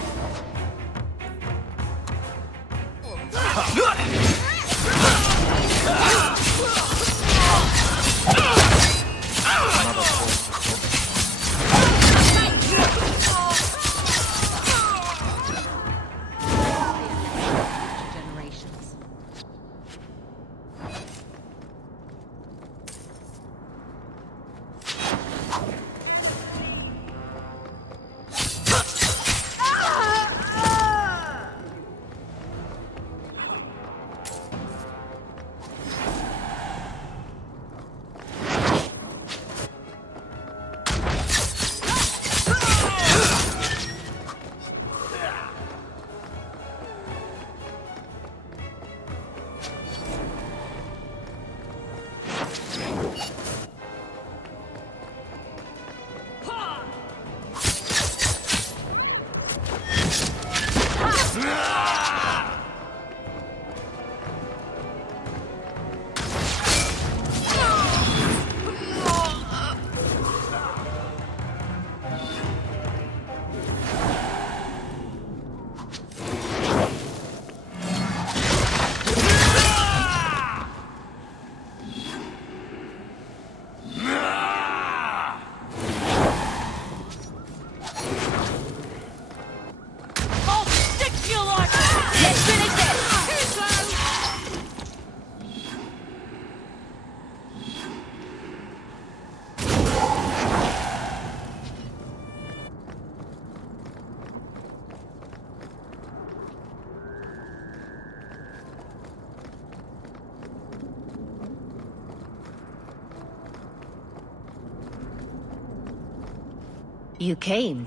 You came.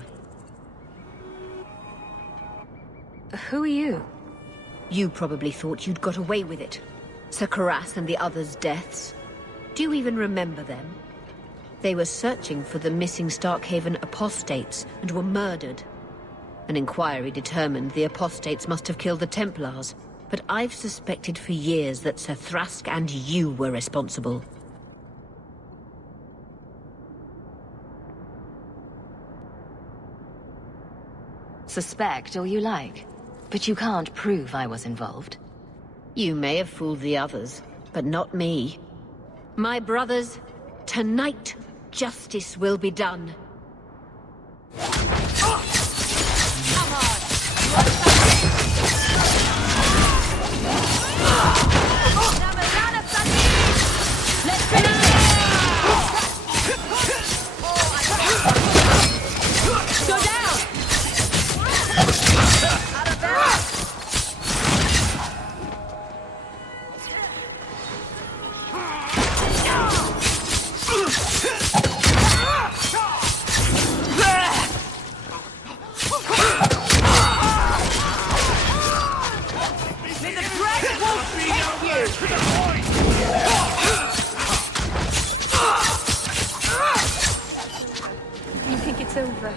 Who are you? You probably thought you'd got away with it. Sir Karas and the others' deaths. Do you even remember them? They were searching for the missing Starkhaven apostates and were murdered. An inquiry determined the apostates must have killed the Templars, but I've suspected for years that Sir Thrask and you were responsible. Suspect all you like, but you can't prove I was involved. You may have fooled the others, but not me. My brothers, tonight, justice will be done. You think it's over?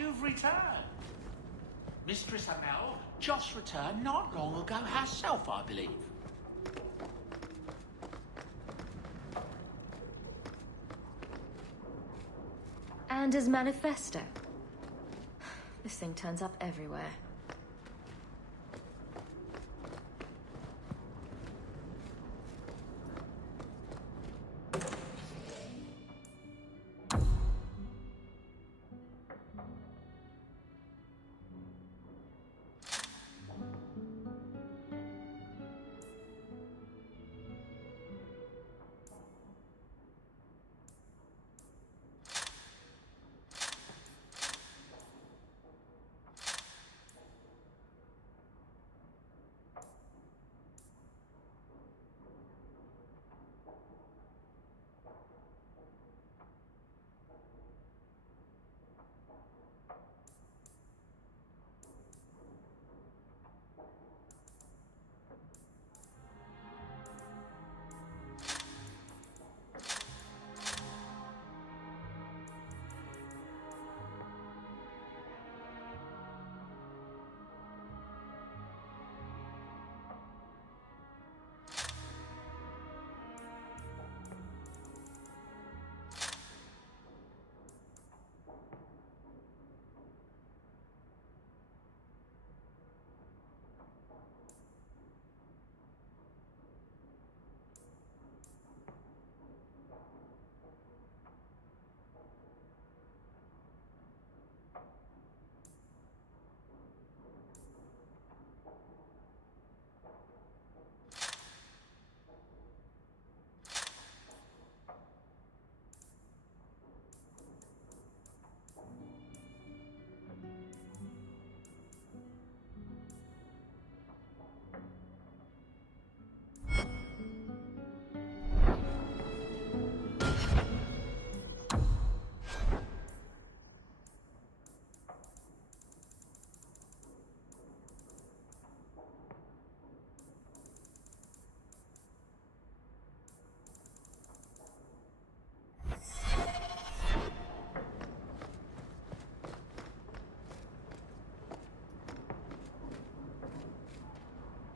you've returned. Mistress Amel just returned not long ago herself, I believe. And his manifesto. This thing turns up everywhere.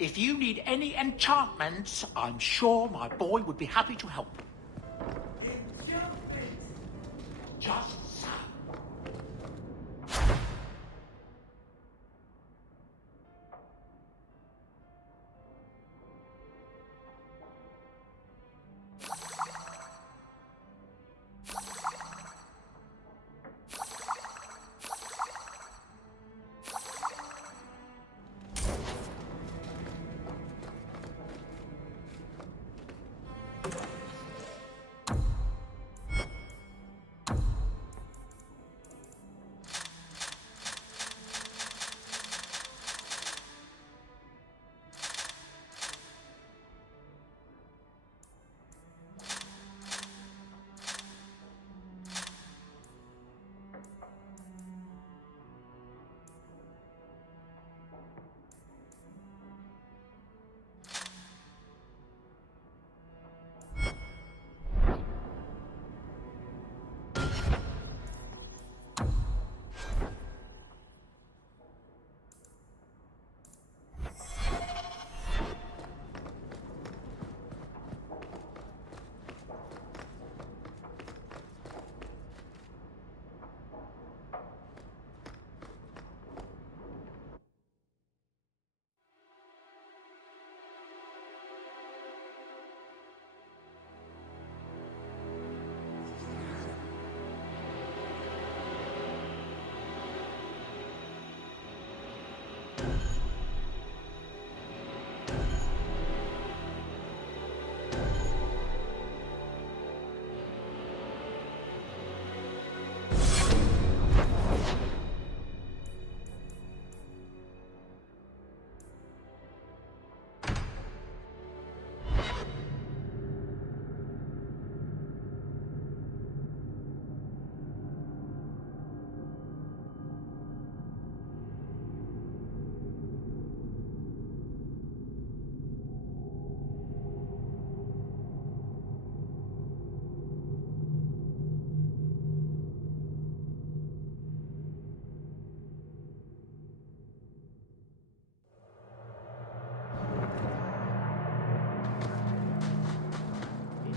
If you need any enchantments, I'm sure my boy would be happy to help. Just so.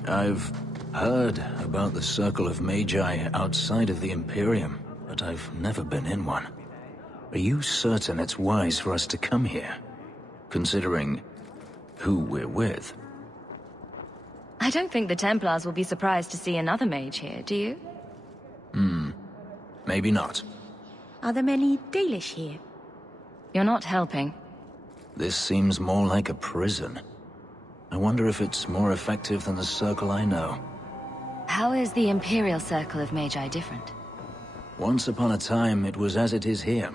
I've heard about the Circle of Magi outside of the Imperium, but I've never been in one. Are you certain it's wise for us to come here, considering who we're with? I don't think the Templars will be surprised to see another mage here, do you? Maybe not. Are there many Dalish here? You're not helping. This seems more like a prison. I wonder if it's more effective than the Circle I know. How is the Imperial Circle of Magi different? Once upon a time, it was as it is here.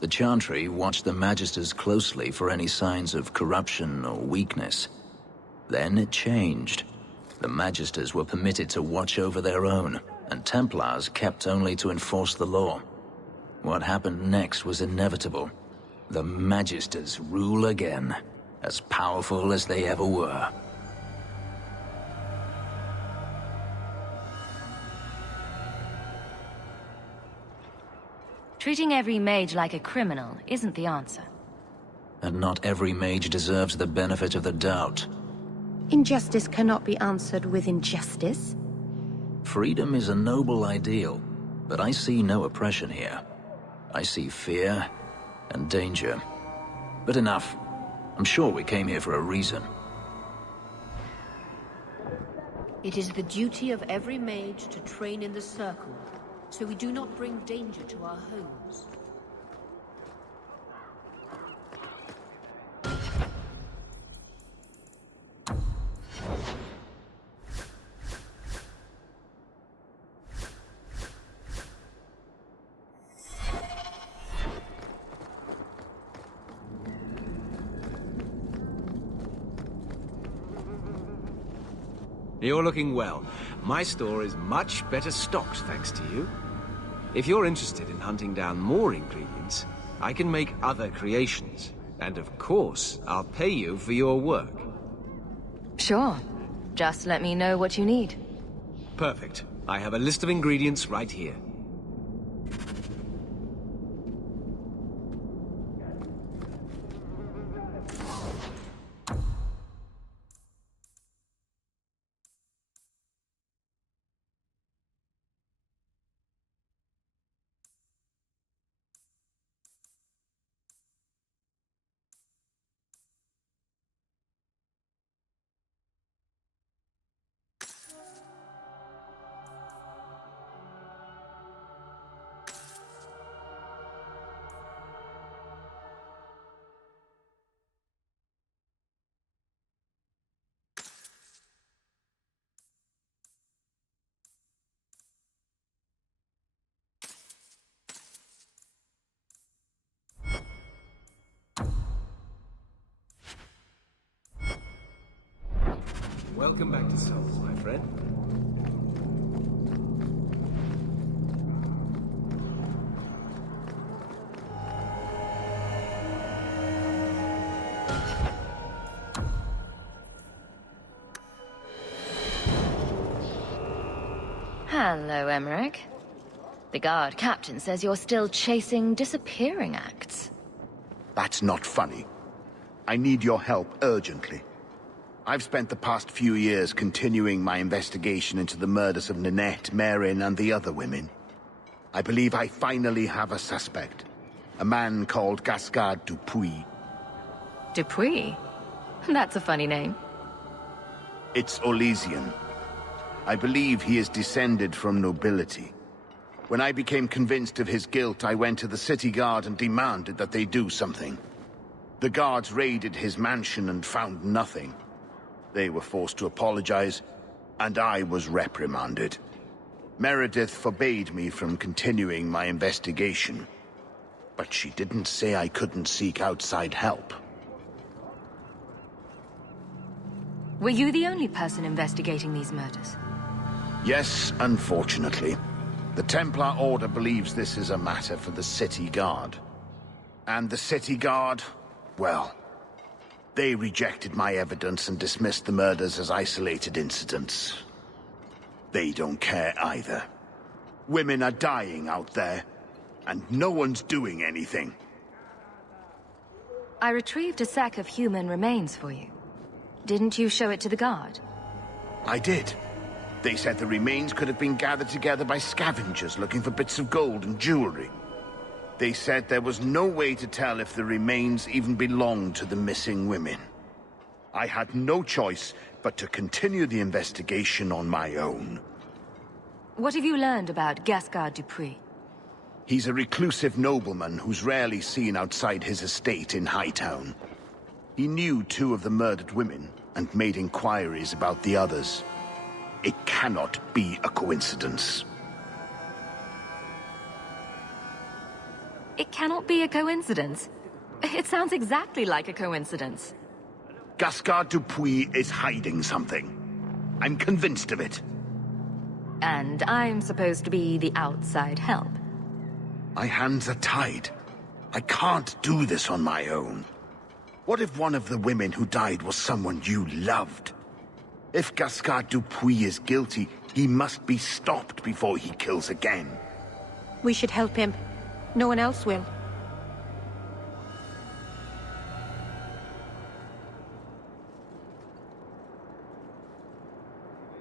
The Chantry watched the Magisters closely for any signs of corruption or weakness. Then it changed. The Magisters were permitted to watch over their own, and Templars kept only to enforce the law. What happened next was inevitable. The Magisters rule again, as powerful as they ever were. Treating every mage like a criminal isn't the answer. And not every mage deserves the benefit of the doubt. Injustice cannot be answered with injustice. Freedom is a noble ideal, but I see no oppression here. I see fear and danger. But enough. I'm sure we came here for a reason. It is the duty of every mage to train in the Circle, so we do not bring danger to our homes. You're looking well. My store is much better stocked thanks to you. If you're interested in hunting down more ingredients, I can make other creations. And of course, I'll pay you for your work. Sure. Just let me know what you need. Perfect. I have a list of ingredients right here. Welcome back to Souls, my friend. Hello, Emmerich. The guard captain says you're still chasing disappearing acts. That's not funny. I need your help urgently. I've spent the past few years continuing my investigation into the murders of Ninette, Merrin, and the other women. I believe I finally have a suspect. A man called Gascard Dupuis. Dupuis? That's a funny name. It's Olesian. I believe he is descended from nobility. When I became convinced of his guilt, I went to the city guard and demanded that they do something. The guards raided his mansion and found nothing. They were forced to apologize, and I was reprimanded. Meredith forbade me from continuing my investigation. But she didn't say I couldn't seek outside help. Were you the only person investigating these murders? Yes, unfortunately. The Templar Order believes this is a matter for the City Guard. And the City Guard, well, they rejected my evidence and dismissed the murders as isolated incidents. They don't care either. Women are dying out there, and no one's doing anything. I retrieved a sack of human remains for you. Didn't you show it to the guard? I did. They said the remains could have been gathered together by scavengers looking for bits of gold and jewelry. They said there was no way to tell if the remains even belonged to the missing women. I had no choice but to continue the investigation on my own. What have you learned about Gascard Dupuis? He's a reclusive nobleman who's rarely seen outside his estate in Hightown. He knew 2 of the murdered women and made inquiries about the others. It cannot be a coincidence. It cannot be a coincidence. It sounds exactly like a coincidence. Gascard Dupuis is hiding something. I'm convinced of it. And I'm supposed to be the outside help. My hands are tied. I can't do this on my own. What if one of the women who died was someone you loved? If Gascard Dupuis is guilty, he must be stopped before he kills again. We should help him. No one else will.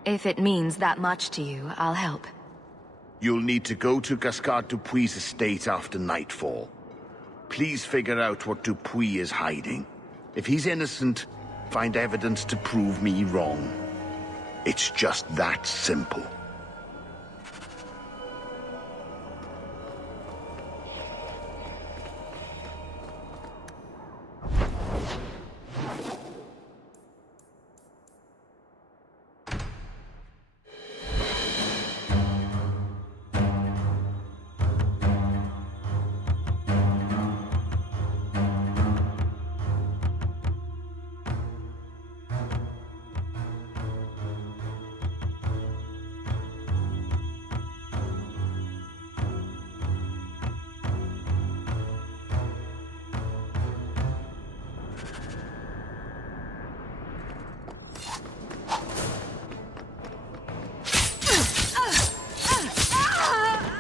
If it means that much to you, I'll help. You'll need to go to Gascard Dupuis' estate after nightfall. Please figure out what Dupuis is hiding. If he's innocent, find evidence to prove me wrong. It's just that simple.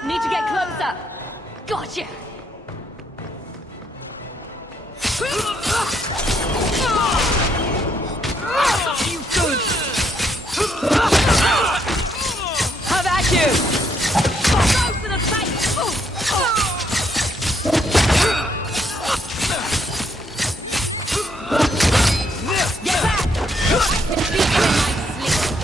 Need to get closer. Gotcha. You good? How about you? Go for the face. Get back. Beat you in my sleep.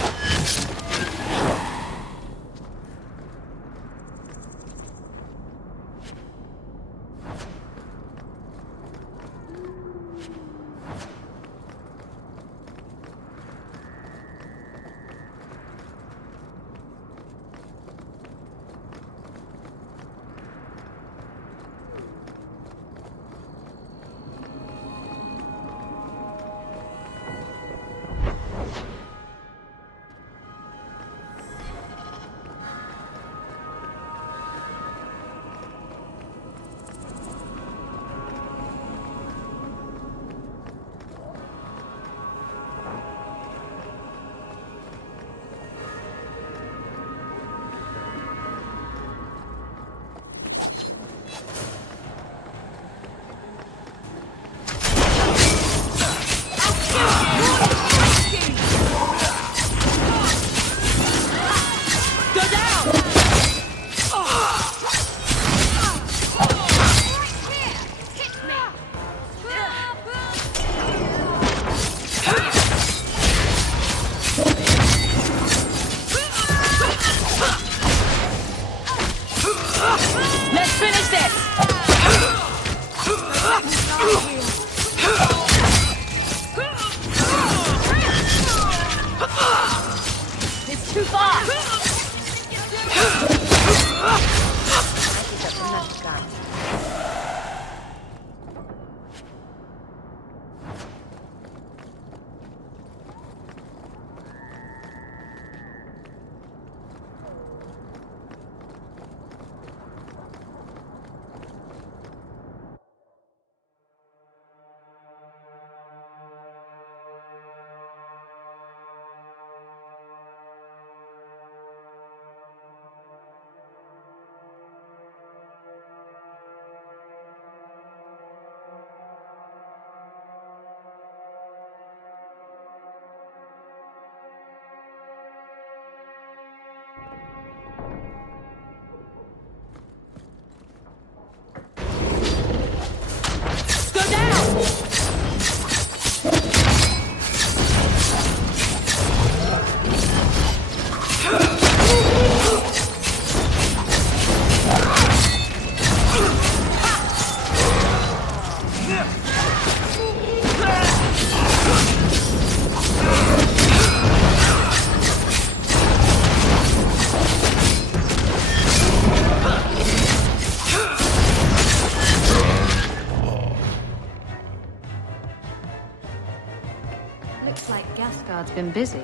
been busy.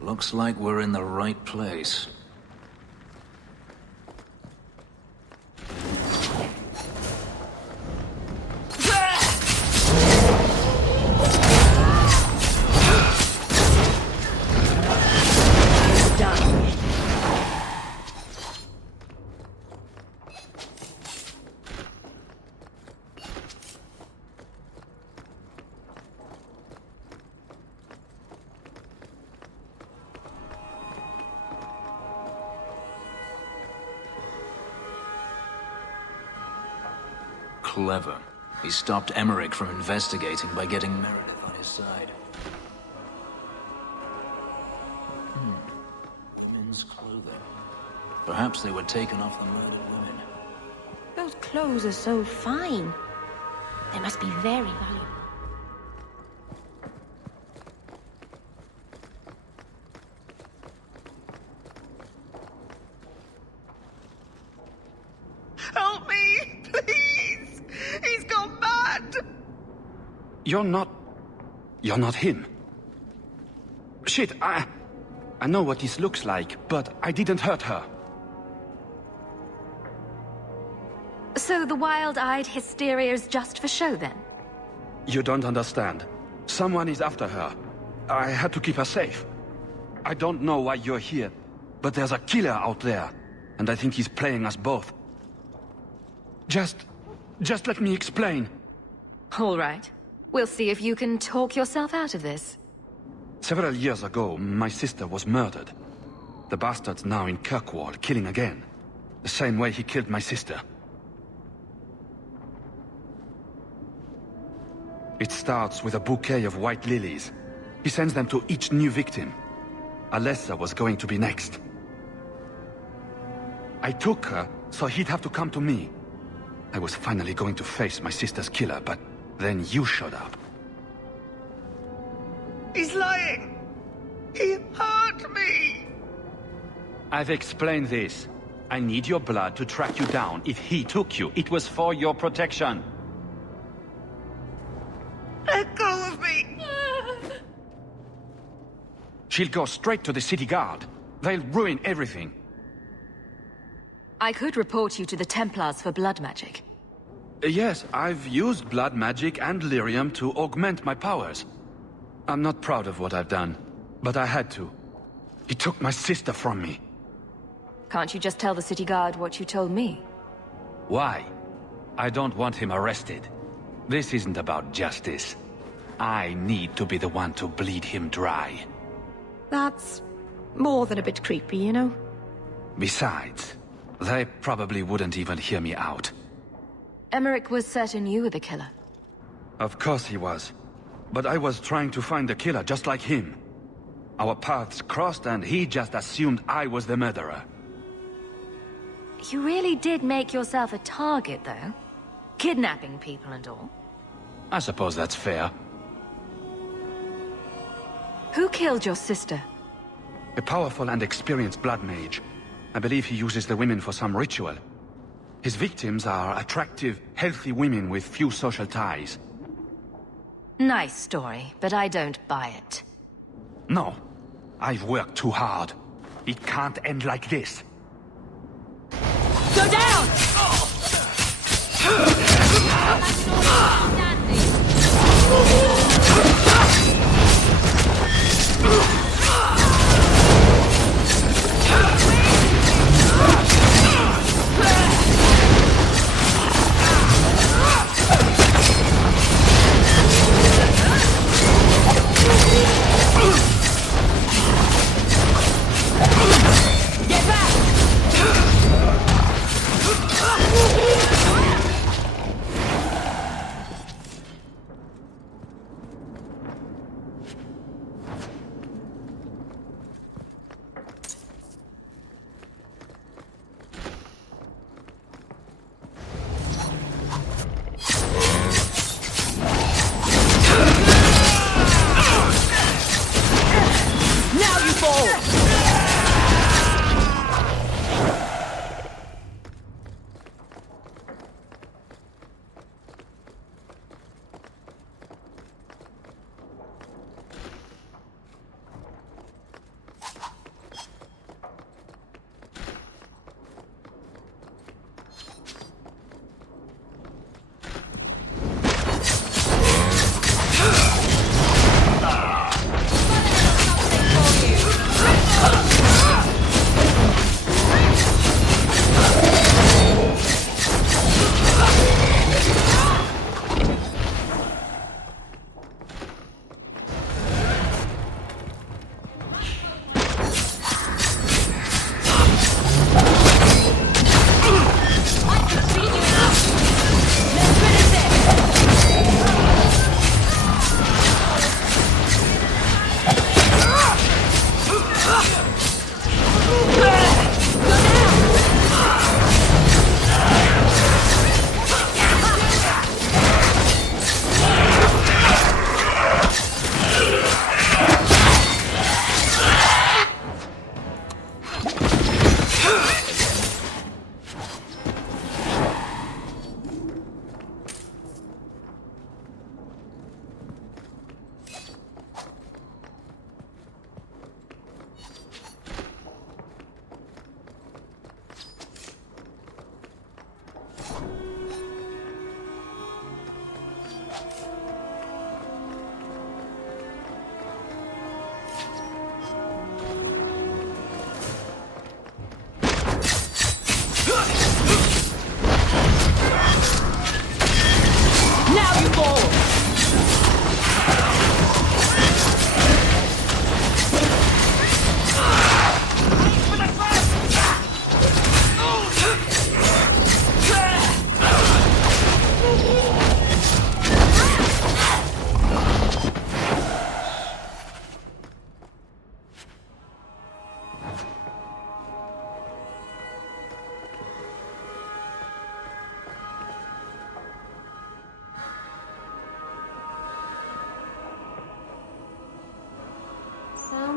Looks like we're in the right place. Clever. He stopped Emmerich from investigating by getting Meredith on his side. Men's clothing. Perhaps they were taken off the murdered women. Those clothes are so fine. They must be very valuable. Help me, please! He's gone mad! You're not him. Shit, I know what this looks like, but I didn't hurt her. So the wild-eyed hysteria is just for show, then? You don't understand. Someone is after her. I had to keep her safe. I don't know why you're here, but there's a killer out there, and I think he's playing us both. Just let me explain. All right. We'll see if you can talk yourself out of this. Several years ago, my sister was murdered. The bastard's now in Kirkwall, killing again. The same way he killed my sister. It starts with a bouquet of white lilies. He sends them to each new victim. Alessa was going to be next. I took her, so he'd have to come to me. I was finally going to face my sister's killer, but then you showed up. He's lying! He hurt me! I've explained this. I need your blood to track you down. If he took you, it was for your protection. Let go of me! She'll go straight to the city guard. They'll ruin everything. I could report you to the Templars for blood magic. Yes, I've used blood magic and lyrium to augment my powers. I'm not proud of what I've done, but I had to. He took my sister from me. Can't you just tell the city guard what you told me? Why? I don't want him arrested. This isn't about justice. I need to be the one to bleed him dry. That's more than a bit creepy, you know? Besides, they probably wouldn't even hear me out. Emmerich was certain you were the killer. Of course he was. But I was trying to find the killer just like him. Our paths crossed and he just assumed I was the murderer. You really did make yourself a target, though. Kidnapping people and all. I suppose that's fair. Who killed your sister? A powerful and experienced blood mage. I believe he uses the women for some ritual. His victims are attractive, healthy women with few social ties. Nice story, but I don't buy it. No. I've worked too hard. It can't end like this. Go down! Get back!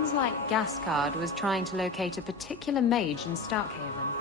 Sounds like Gascard was trying to locate a particular mage in Starkhaven.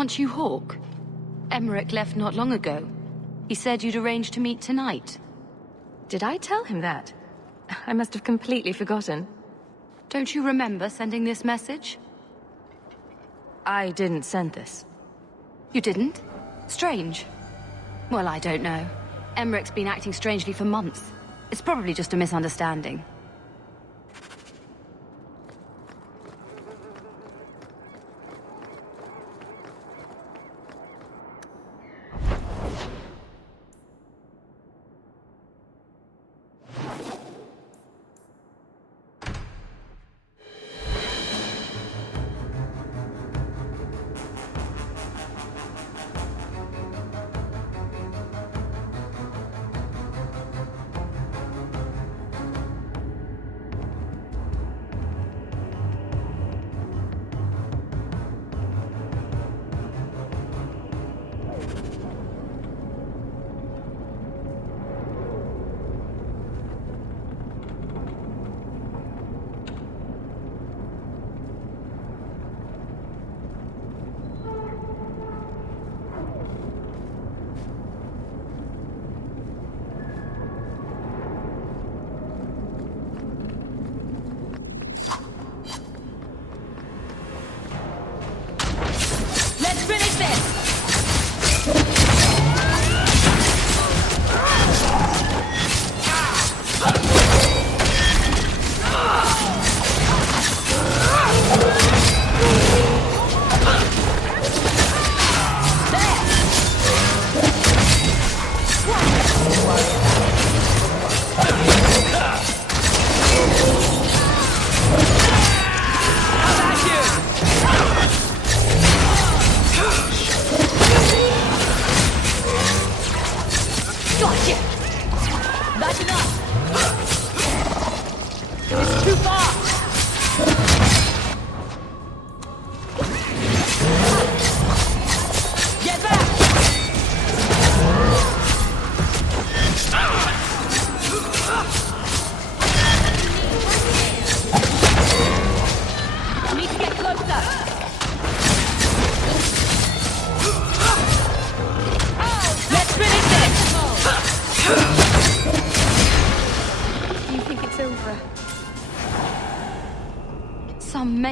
Aren't you Hawke? Emmerich left not long ago. He said you'd arranged to meet tonight. Did I tell him that? I must have completely forgotten. Don't you remember sending this message? I didn't send this. You didn't? Strange. Well, I don't know. Emmerich's been acting strangely for months. It's probably just a misunderstanding.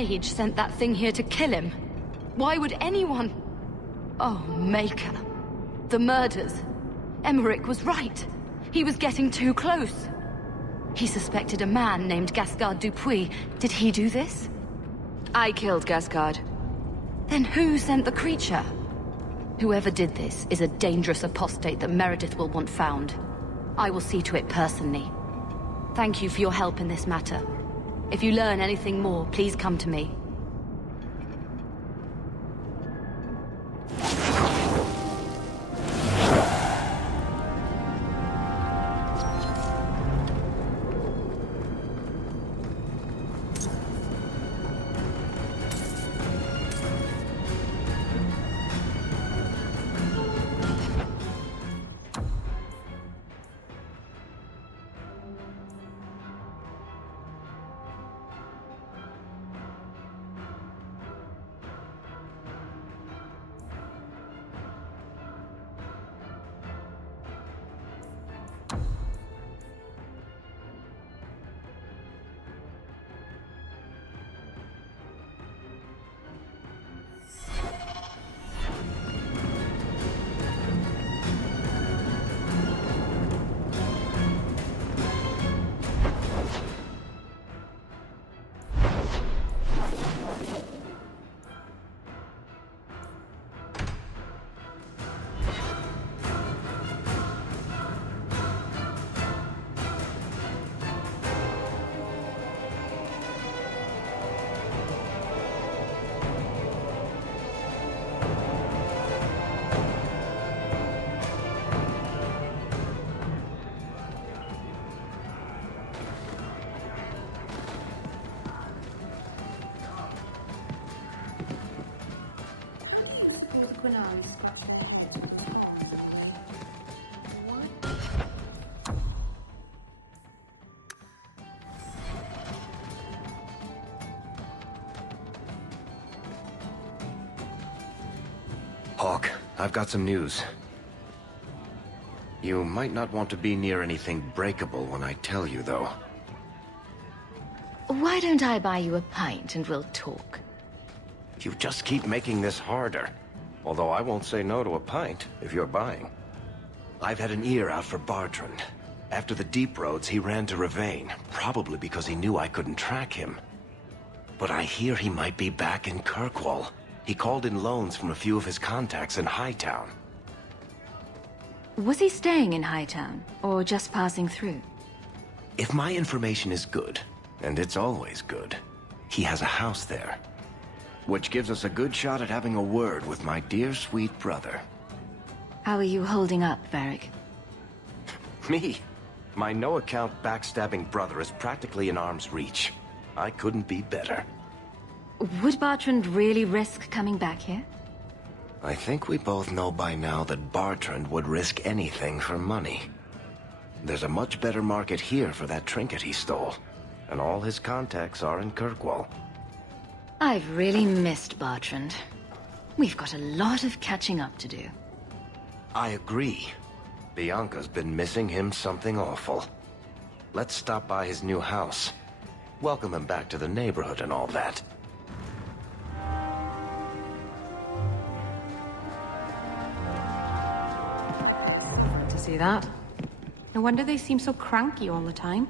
mage sent that thing here to kill him. Why would anyone... Oh, Maker. The murders. Emmerich was right. He was getting too close. He suspected a man named Gascard Dupuis. Did he do this? I killed Gascard. Then who sent the creature? Whoever did this is a dangerous apostate that Meredith will want found. I will see to it personally. Thank you for your help in this matter. If you learn anything more, please come to me. Hawke, I've got some news. You might not want to be near anything breakable when I tell you, though. Why don't I buy you a pint and we'll talk? You just keep making this harder. Although I won't say no to a pint, if you're buying. I've had an ear out for Bartrand. After the Deep Roads, he ran to Rivain, probably because he knew I couldn't track him. But I hear he might be back in Kirkwall. He called in loans from a few of his contacts in Hightown. Was he staying in Hightown, or just passing through? If my information is good, and it's always good, he has a house there. Which gives us a good shot at having a word with my dear sweet brother. How are you holding up, Varric? Me? My no-account backstabbing brother is practically in arm's reach. I couldn't be better. Would Bartrand really risk coming back here? I think we both know by now that Bartrand would risk anything for money. There's a much better market here for that trinket he stole, and all his contacts are in Kirkwall. I've really missed Bartrand. We've got a lot of catching up to do. I agree. Bianca's been missing him something awful. Let's stop by his new house. Welcome him back to the neighborhood and all that. To see that. No wonder they seem so cranky all the time.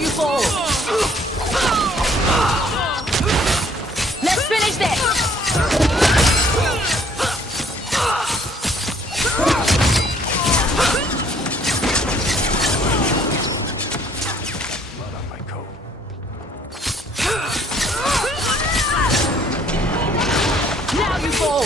you fall! Let's finish this! Now you fall!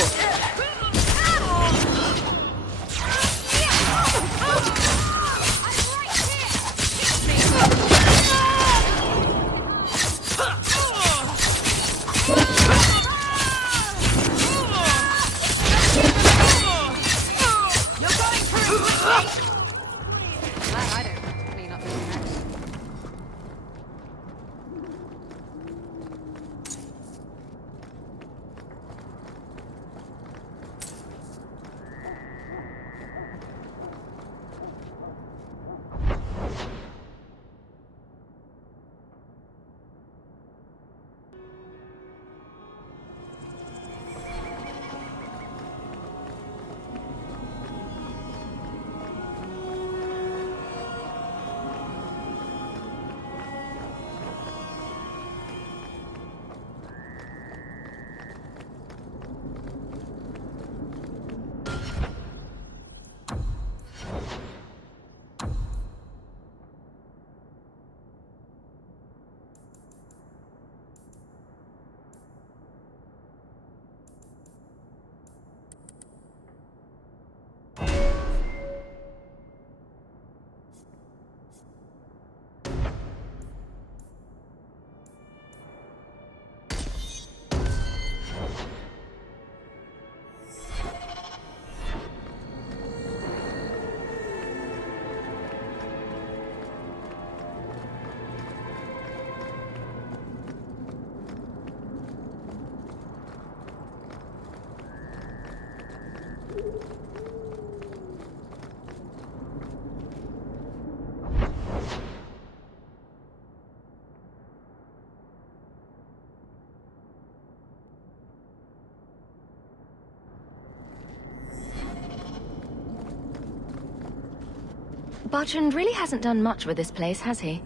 Bertrand really hasn't done much with this place, has he?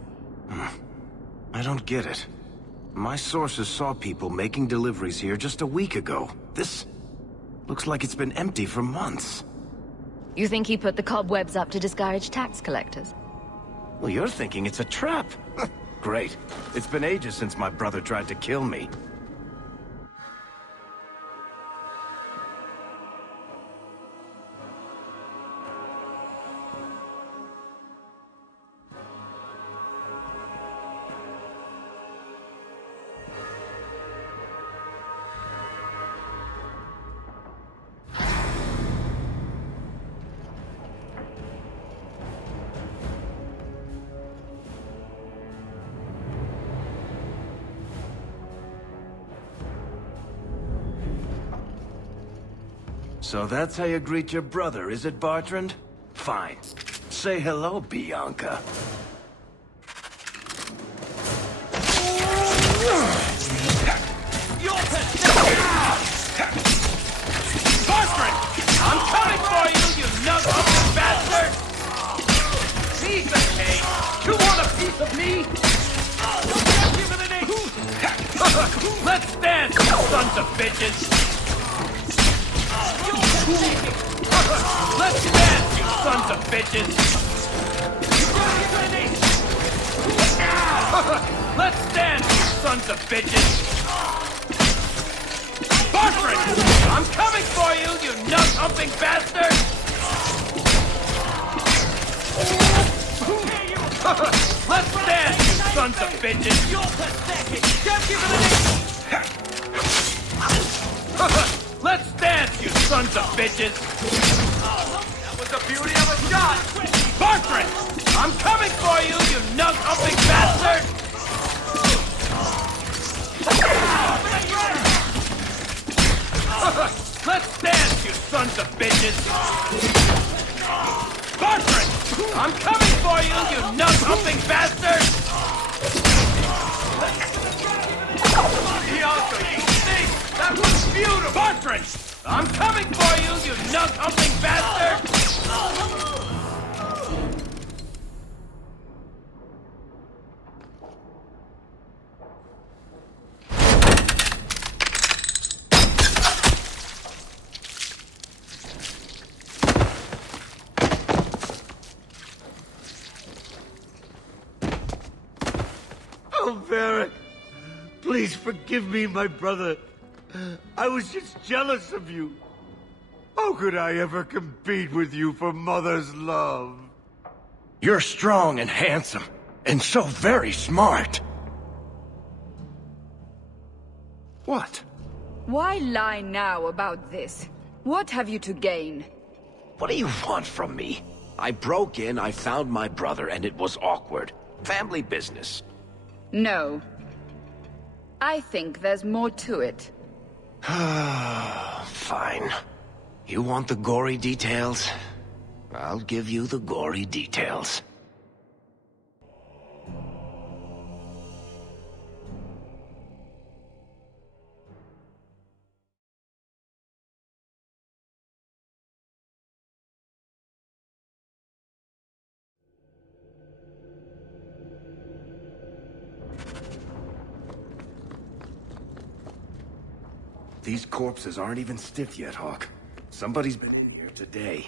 I don't get it. My sources saw people making deliveries here just a week ago. This looks like it's been empty for months. You think he put the cobwebs up to discourage tax collectors? Well, you're thinking it's a trap. Great. It's been ages since my brother tried to kill me. So that's how you greet your brother, is it, Bertrand? Fine. Say hello, Bianca. Bertrand! I'm coming for you, you nut-humping bastard! Piece of cake! You want a piece of me? Let's dance, you sons of bitches! Let's dance, you sons of bitches! Let's dance, you sons of bitches! Bertrand! I'm coming for you, you nut-humping bastard! Let's dance, you sons of bitches! You're pathetic! Let's dance, you sons of bitches! That was the beauty of a shot! Bertrand! I'm coming for you, you nut-humping bastard! Let's dance, you sons of bitches! Bertrand! I'm coming for you, you nut-humping bastard! Bianca, you stink! That was beautiful! Bertrand! I'm coming for you, you nut-humping bastard! Oh, Varric. Please forgive me, my brother. I was just jealous of you. How could I ever compete with you for Mother's love? You're strong and handsome, and so very smart. What? Why lie now about this? What have you to gain? What do you want from me? I broke in, I found my brother, and it was awkward. Family business. No. I think there's more to it. Fine. You want the gory details? I'll give you the gory details. These corpses aren't even stiff yet, Hawk. Somebody's been in here today.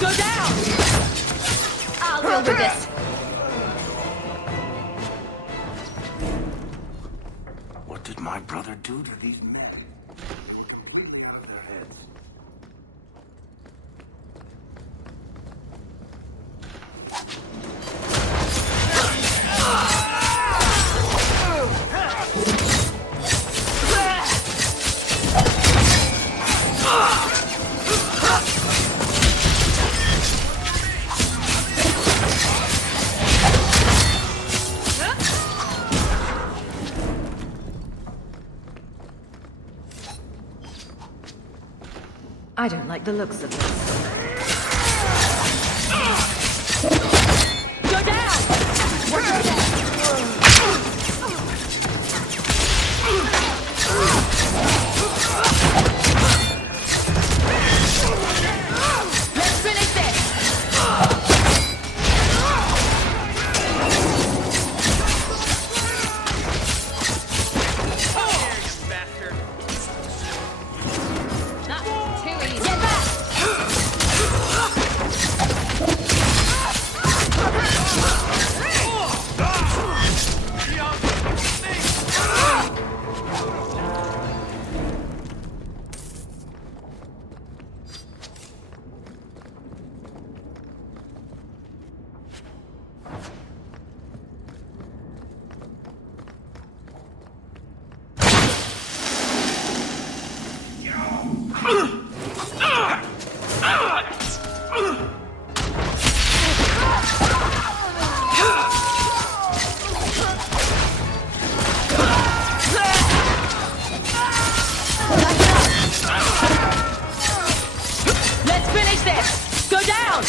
Go down! I'll deal with this. What did my brother do to these men? Completely out of their heads. I don't like the looks of this. Go down! Watch your back. Let's finish this! Too easy. Get back! Let's finish this! Go down!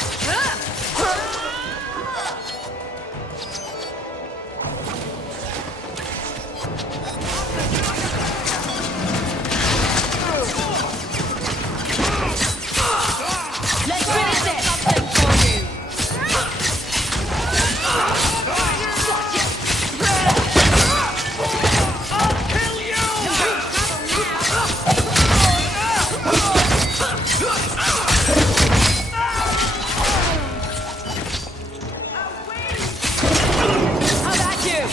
Let's finish this! Something for you! I'll kill How about you?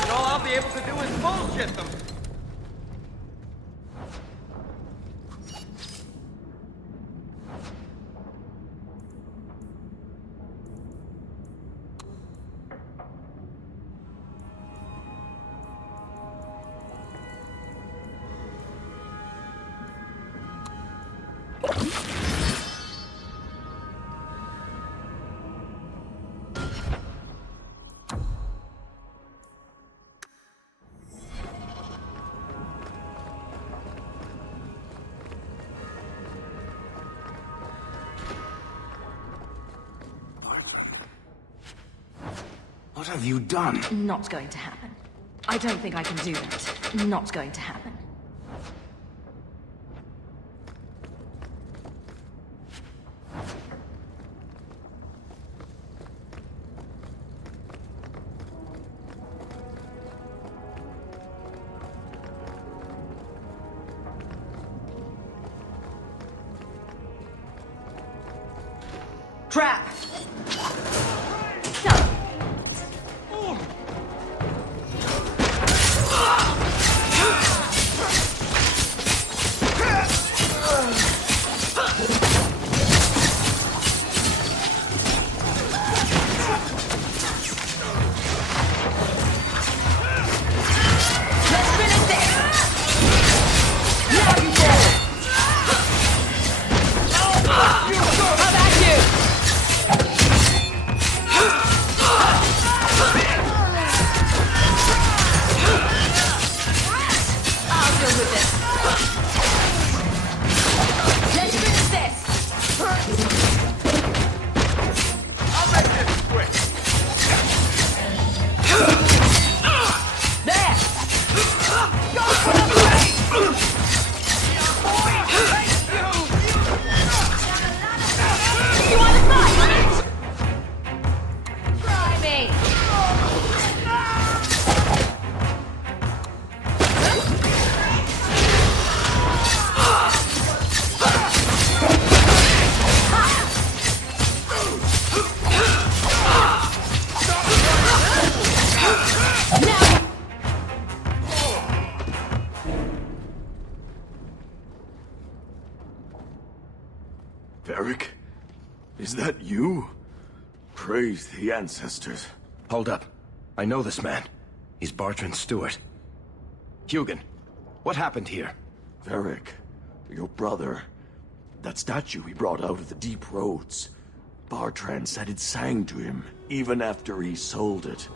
And all I'll be able to do is bullshit them. What have you done? Not going to happen. I don't think I can do that. Not going to happen. Trap! Varric? Is that you? Praise the ancestors. Hold up. I know this man. He's Bartrand's steward. Hugin, what happened here? Varric, your brother. That statue he brought out of the deep roads. Bartrand said it sang to him, even after he sold it.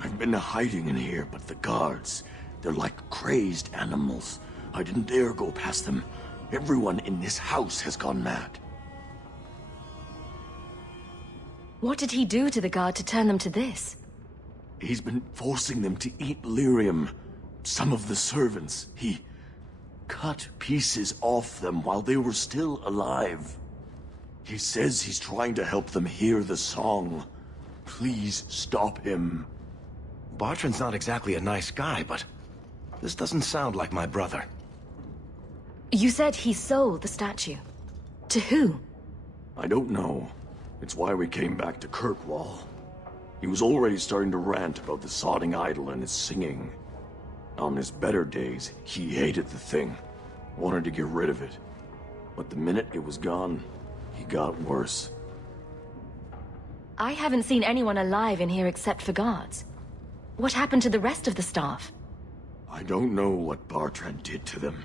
I've been hiding in here, but the guards, they're like crazed animals. I didn't dare go past them. Everyone in this house has gone mad. What did he do to the guard to turn them to this? He's been forcing them to eat lyrium. Some of the servants, he cut pieces off them while they were still alive. He says he's trying to help them hear the song. Please stop him. Bartrand's not exactly a nice guy, but this doesn't sound like my brother. You said he sold the statue. To who? I don't know. It's why we came back to Kirkwall. He was already starting to rant about the sodding idol and his singing. On his better days, he hated the thing. Wanted to get rid of it. But the minute it was gone, he got worse. I haven't seen anyone alive in here except for guards. What happened to the rest of the staff? I don't know what Bartrand did to them.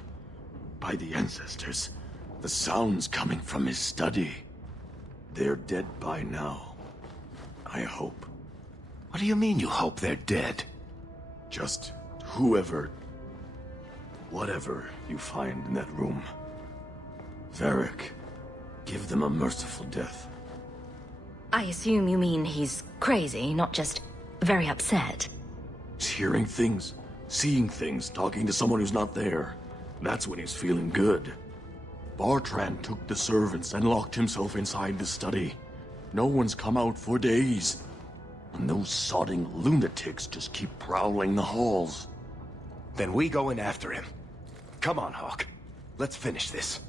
By the ancestors, the sound's coming from his study. They're dead by now. I hope. What do you mean you hope they're dead? Just whoever, whatever you find in that room. Varric, give them a merciful death. I assume you mean he's crazy, not just very upset. He's hearing things, seeing things, talking to someone who's not there. That's when he's feeling good. Bartrand took the servants and locked himself inside the study. No one's come out for days. And those sodding lunatics just keep prowling the halls. Then we go in after him. Come on, Hawke. Let's finish this.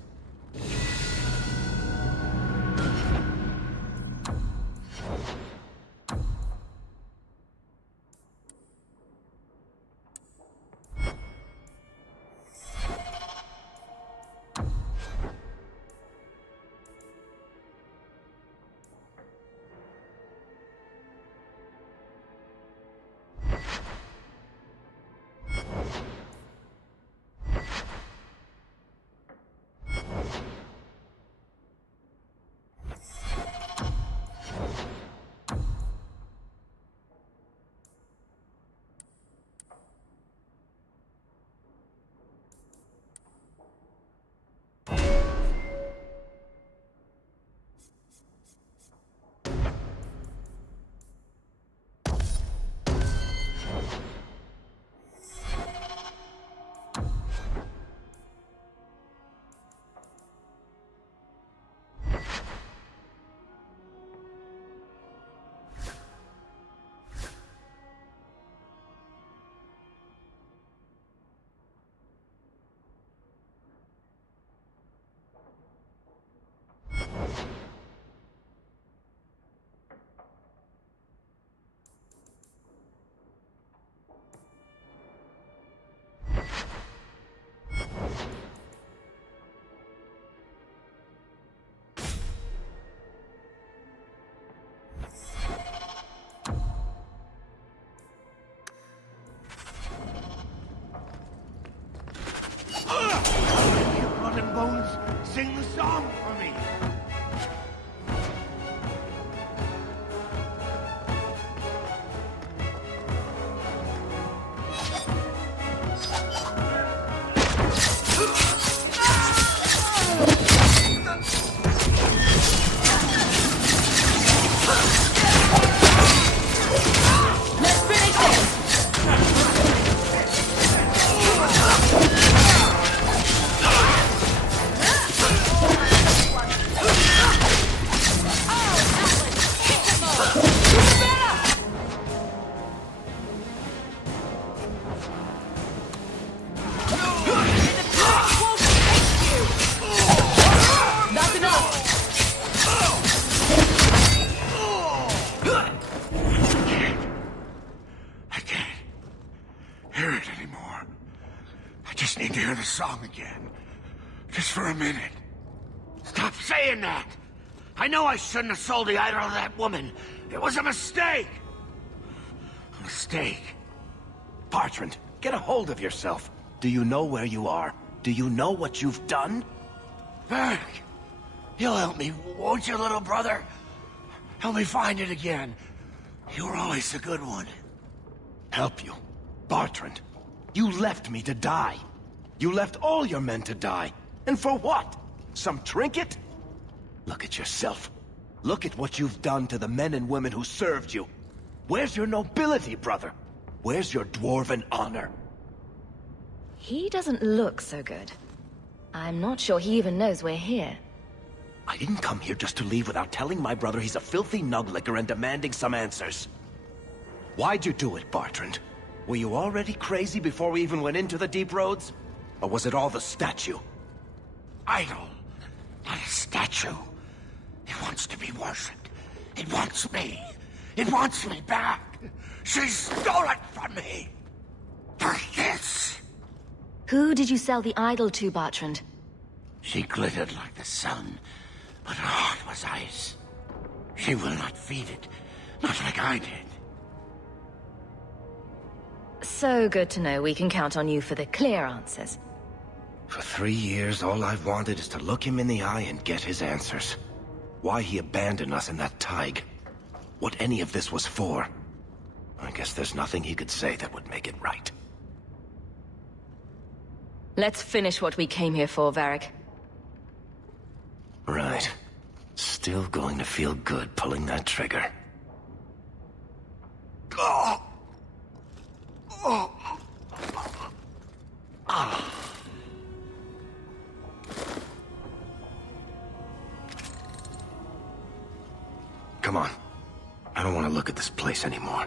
bones, sing the song for me. Song again. Just for a minute. Stop saying that! I know I shouldn't have sold the idol to that woman. It was a mistake! A mistake. Bertrand, get a hold of yourself. Do you know where you are? Do you know what you've done? Varric, you'll help me, won't you, little brother? Help me find it again. You were always a good one. Help you? Bertrand, you left me to die. You left all your men to die. And for what? Some trinket? Look at yourself. Look at what you've done to the men and women who served you. Where's your nobility, brother? Where's your dwarven honor? He doesn't look so good. I'm not sure he even knows we're here. I didn't come here just to leave without telling my brother he's a filthy nuglicker and demanding some answers. Why'd you do it, Bertrand? Were you already crazy before we even went into the Deep Roads? Or was it all the statue? Idol, not a statue. It wants to be worshipped. It wants me. It wants me back. She stole it from me. For this. Who did you sell the idol to, Bertrand? She glittered like the sun, but her heart was ice. She will not feed it, not like I did. So good to know we can count on you for the clear answers. For 3 years, all I've wanted is to look him in the eye and get his answers. Why he abandoned us in that Tig. What any of this was for. I guess there's nothing he could say that would make it right. Let's finish what we came here for, Varric. Right. Still going to feel good pulling that trigger. Oh. Oh. Ah. Come on. I don't want to look at this place anymore.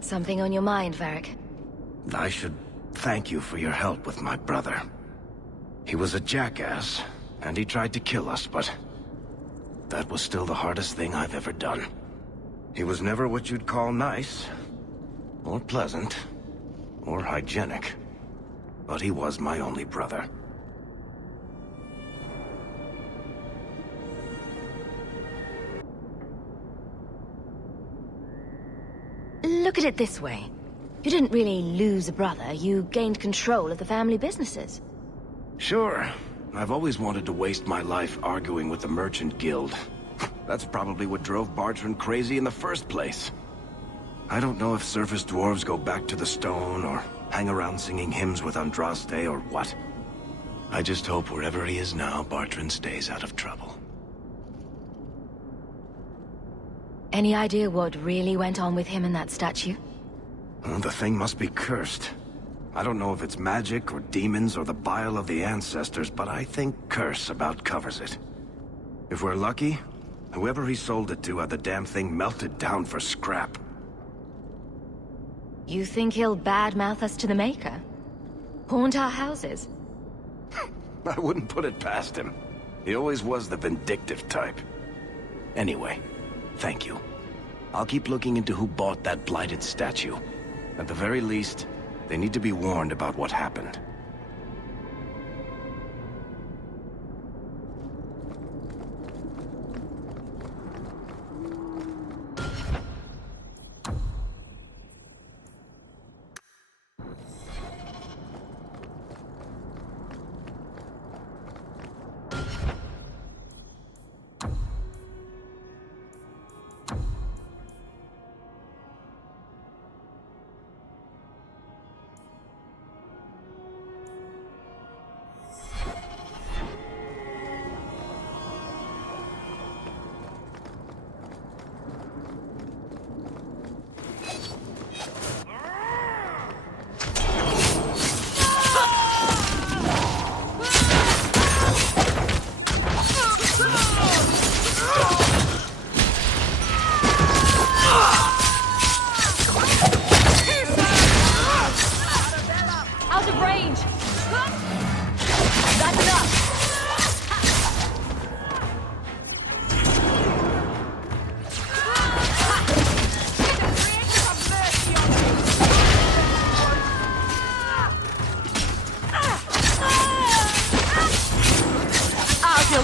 Something on your mind, Varric? I should thank you for your help with my brother. He was a jackass, and he tried to kill us, but that was still the hardest thing I've ever done. He was never what you'd call nice, or pleasant, or hygienic, but he was my only brother. Look at it this way. You didn't really lose a brother, you gained control of the family businesses. Sure. I've always wanted to waste my life arguing with the Merchant Guild. That's probably what drove Bartrand crazy in the first place. I don't know if surface dwarves go back to the stone, or hang around singing hymns with Andraste, or what. I just hope wherever he is now, Bartrand stays out of trouble. Any idea what really went on with him and that statue? Well, the thing must be cursed. I don't know if it's magic, or demons, or the bile of the ancestors, but I think curse about covers it. If we're lucky, whoever he sold it to had the damn thing melted down for scrap. You think he'll badmouth us to the Maker? Haunt our houses? I wouldn't put it past him. He always was the vindictive type. Anyway, thank you. I'll keep looking into who bought that blighted statue. At the very least, they need to be warned about what happened.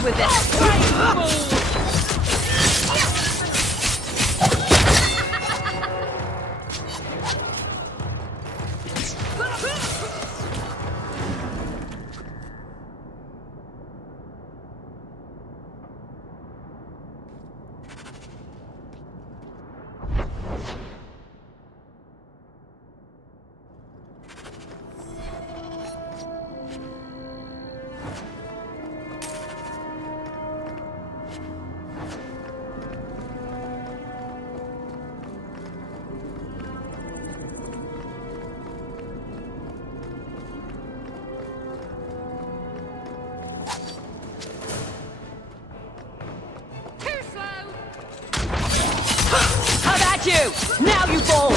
With this. You! Now you fall!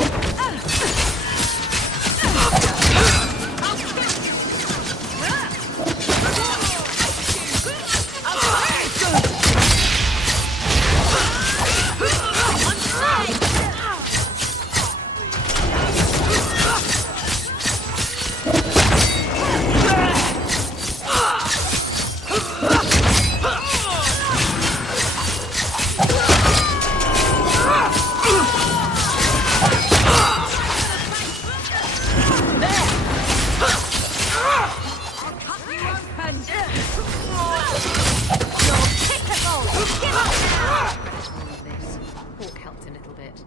it.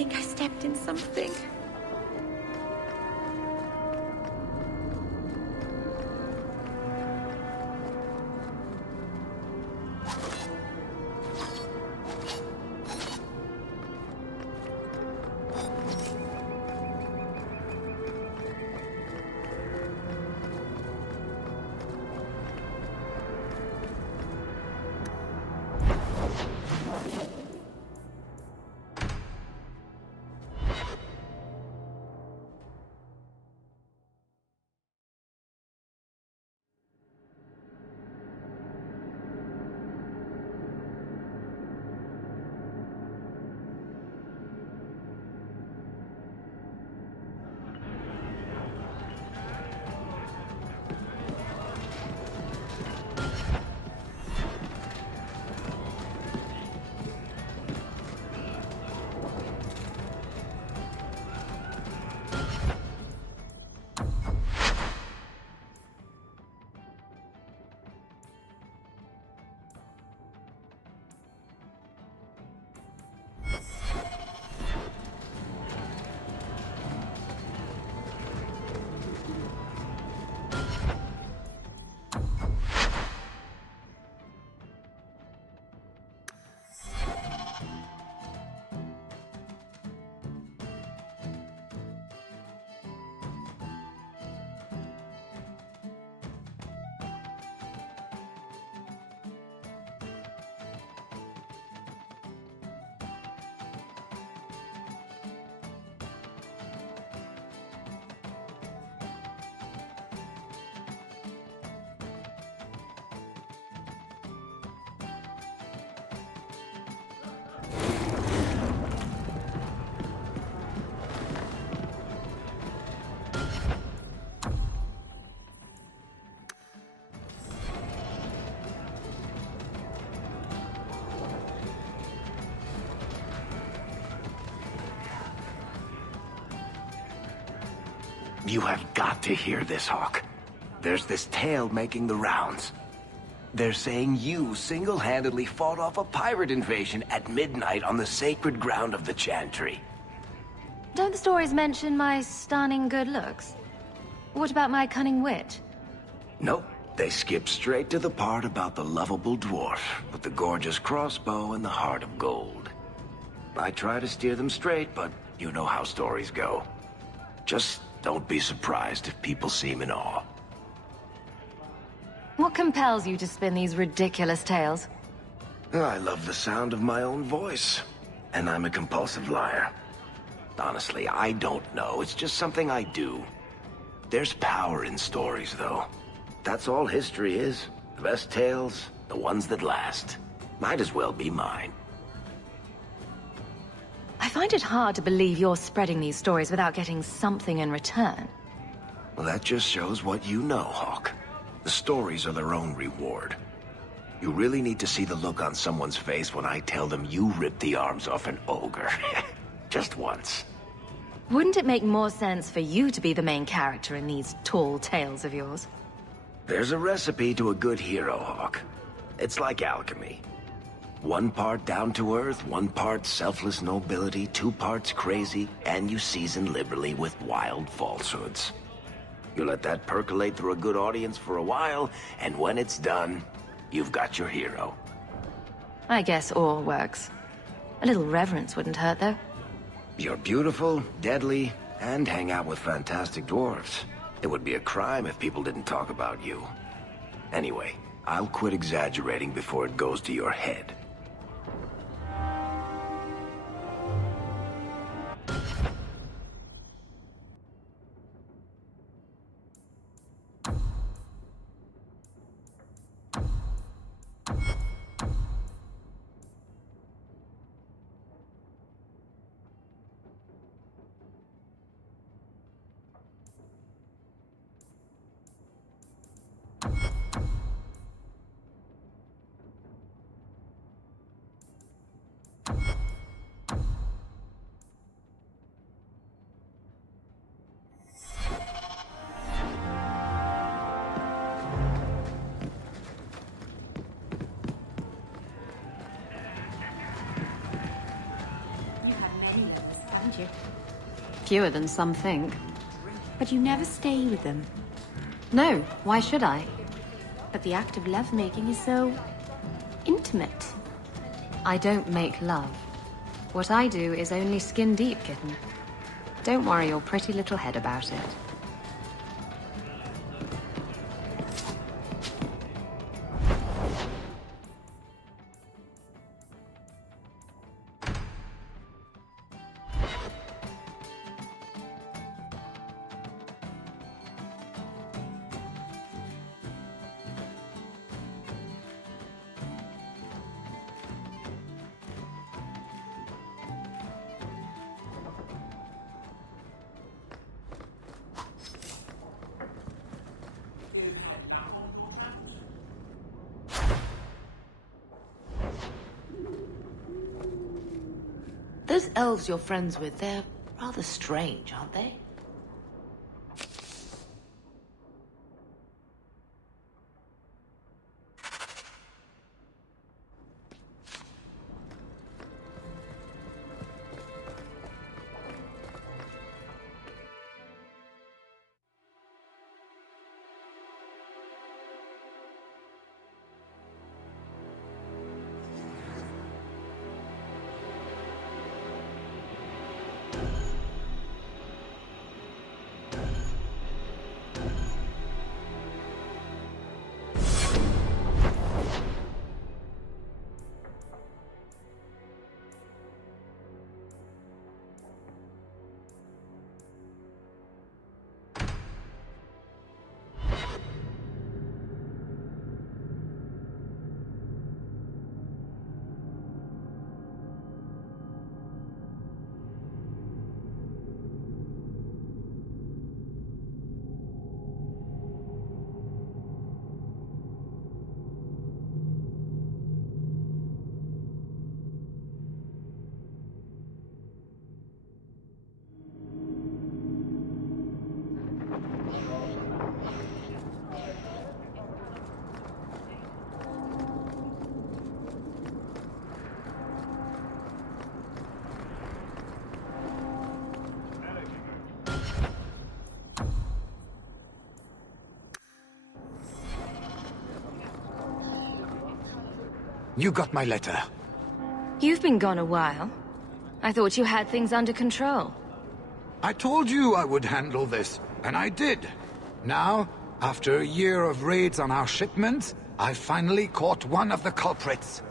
think I stepped in something. You have got to hear this, Hawk. There's this tale making the rounds. They're saying you single-handedly fought off a pirate invasion at midnight on the sacred ground of the Chantry. Don't the stories mention my stunning good looks? What about my cunning wit? Nope. They skip straight to the part about the lovable dwarf with the gorgeous crossbow and the heart of gold. I try to steer them straight, but you know how stories go. Just don't be surprised if people seem in awe. What compels you to spin these ridiculous tales? I love the sound of my own voice, and I'm a compulsive liar. Honestly, I don't know. It's just something I do. There's power in stories, though. That's all history is. The best tales, the ones that last. Might as well be mine. I find it hard to believe you're spreading these stories without getting something in return. Well, that just shows what you know, Hawk. The stories are their own reward. You really need to see the look on someone's face when I tell them you ripped the arms off an ogre. Just once. Wouldn't it make more sense for you to be the main character in these tall tales of yours? There's a recipe to a good hero, Hawk. It's like alchemy. 1 part down to earth, 1 part selfless nobility, 2 parts crazy, and you season liberally with wild falsehoods. You let that percolate through a good audience for a while, and when it's done, you've got your hero. I guess all works. A little reverence wouldn't hurt, though. You're beautiful, deadly, and hang out with fantastic dwarves. It would be a crime if people didn't talk about you. Anyway, I'll quit exaggerating before it goes to your head. Fewer than some think. But you never stay with them. No, why should I? But the act of lovemaking is so... intimate. I don't make love. What I do is only skin deep, kitten. Don't worry your pretty little head about it. Those elves you're friends with, they're rather strange, aren't they? You got my letter. You've been gone a while. I thought you had things under control. I told you I would handle this, and I did. Now, after a year of raids on our shipments, I finally caught one of the culprits.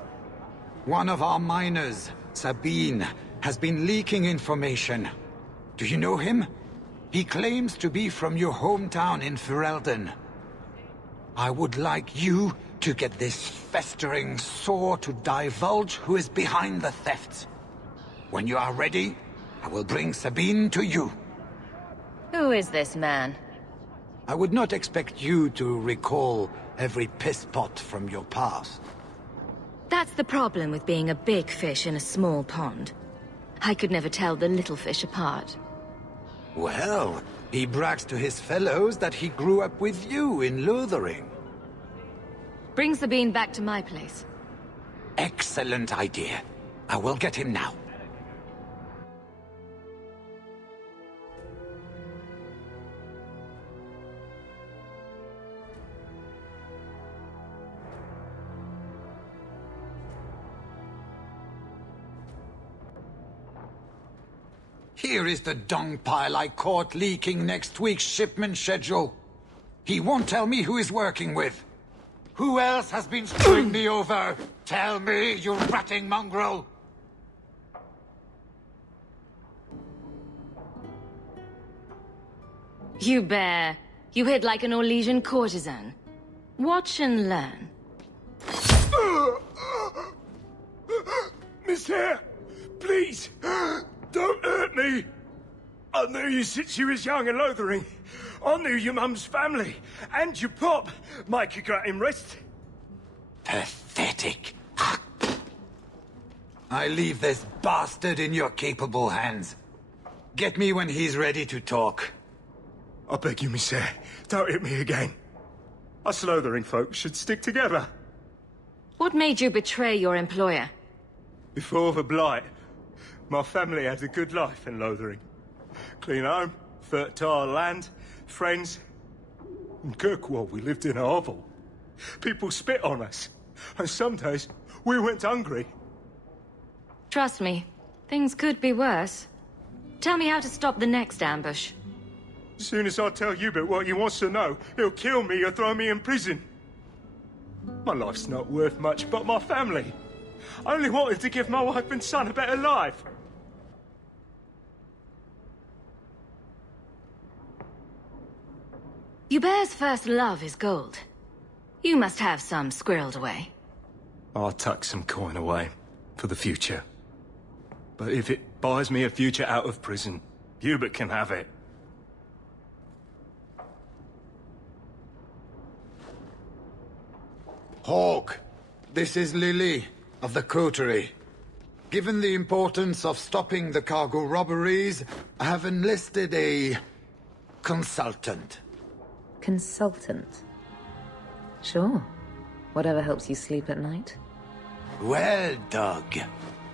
One of our miners, Sabine, has been leaking information. Do you know him? He claims to be from your hometown in Ferelden. I would like you to get this festering sore to divulge who is behind the thefts. When you are ready, I will bring Sabine to you. Who is this man? I would not expect you to recall every pisspot from your past. That's the problem with being a big fish in a small pond. I could never tell the little fish apart. Well, he brags to his fellows that he grew up with you in Lothering. Bring Sabine back to my place. Excellent idea. I will get him now. Here is the dung pile I caught leaking next week's shipment schedule. He won't tell me who he's working with. Who else has been screwing me over? Tell me, you ratting mongrel! You bear. You hid like an Orlesian courtesan. Watch and learn. Miss Hare, please, don't hurt me. I knew you since you was young and Lothering. I knew your mum's family, and your pop. Mike could got him rest. Pathetic. I leave this bastard in your capable hands. Get me when he's ready to talk. I beg you, Miss Hare, don't hit me again. Us Lothering folks should stick together. What made you betray your employer? Before the Blight, my family had a good life in Lothering. Clean home, fertile land, friends. In Kirkwall, we lived in a hovel. People spit on us. And some days, we went hungry. Trust me, things could be worse. Tell me how to stop the next ambush. As soon as I tell Hubert what he wants to know, he'll kill me or throw me in prison. My life's not worth much, but my family. I only wanted to give my wife and son a better life. Hubert's first love is gold. You must have some squirreled away. I'll tuck some coin away for the future. But if it buys me a future out of prison, Hubert can have it. Hawke, this is Lily of the Coterie. Given the importance of stopping the cargo robberies, I have enlisted a consultant. Consultant? Sure. Whatever helps you sleep at night. Well, Doug,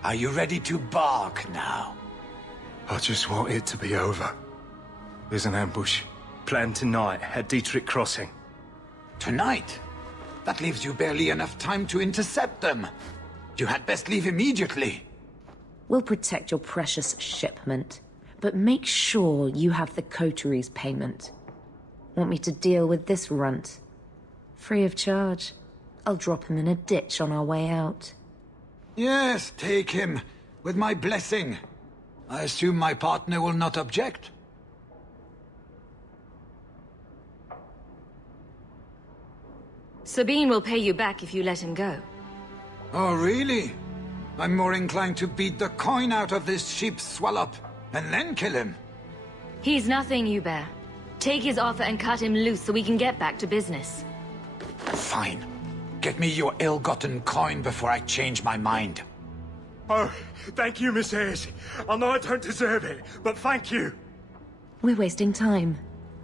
are you ready to bark now? I just want it to be over. There's an ambush planned tonight at Dietrich Crossing. Tonight? That leaves you barely enough time to intercept them. You had best leave immediately. We'll protect your precious shipment, but make sure you have the Coterie's payment. Want me to deal with this runt? Free of charge. I'll drop him in a ditch on our way out. Yes, take him, with my blessing. I assume my partner will not object? Sabine will pay you back if you let him go. Oh, really? I'm more inclined to beat the coin out of this sheep swallow and then kill him. He's nothing, Hubert. Take his offer and cut him loose so we can get back to business. Fine. Get me your ill-gotten coin before I change my mind. Oh, thank you, Miss Ayres. I know I don't deserve it, but thank you. We're wasting time.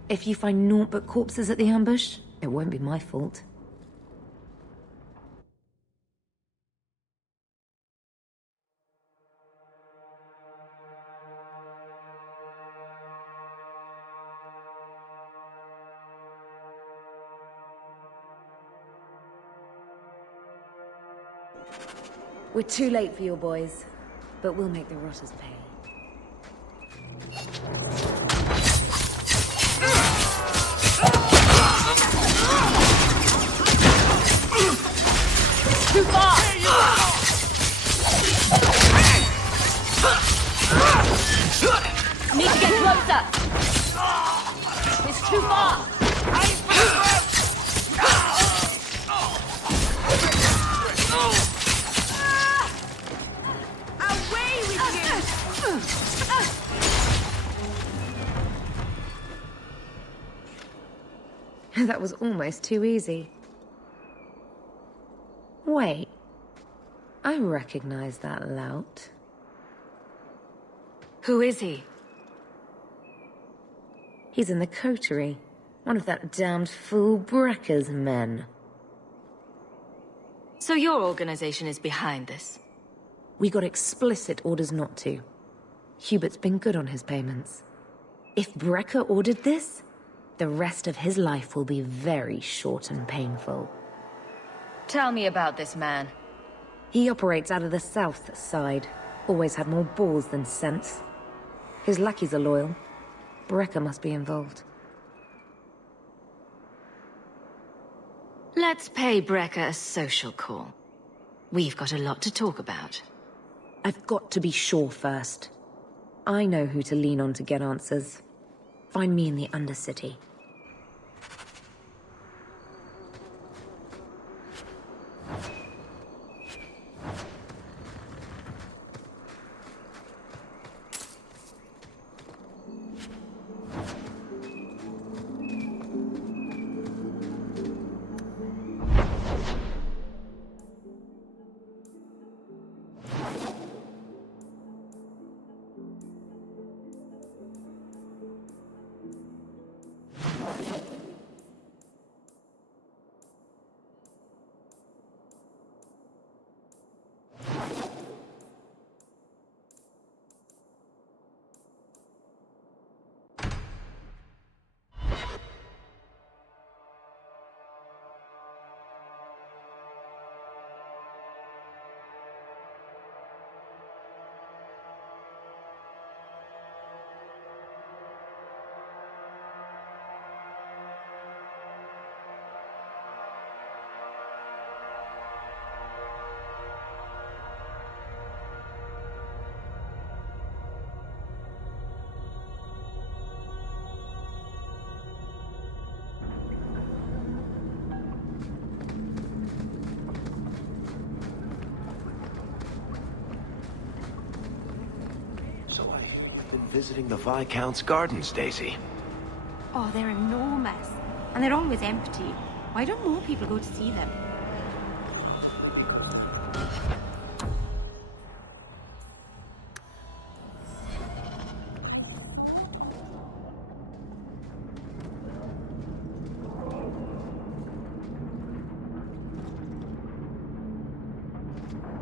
If you find naught but corpses at the ambush, it won't be my fault. We're too late for your boys, but we'll make the rotters pay. Too far! Need to get closer! It's too far! That was almost too easy. Wait. I recognize that lout. Who is he? He's in the Coterie. One of that damned fool Brekka's men. So your organization is behind this? We got explicit orders not to. Hubert's been good on his payments. If Brekka ordered this, the rest of his life will be very short and painful. Tell me about this man. He operates out of the south side. Always had more balls than sense. His lackeys are loyal. Brekka must be involved. Let's pay Brekka a social call. We've got a lot to talk about. I've got to be sure first. I know who to lean on to get answers. Find me in the Undercity. visiting the Viscount's gardens, Daisy. Oh, they're enormous. And they're always empty. Why don't more people go to see them?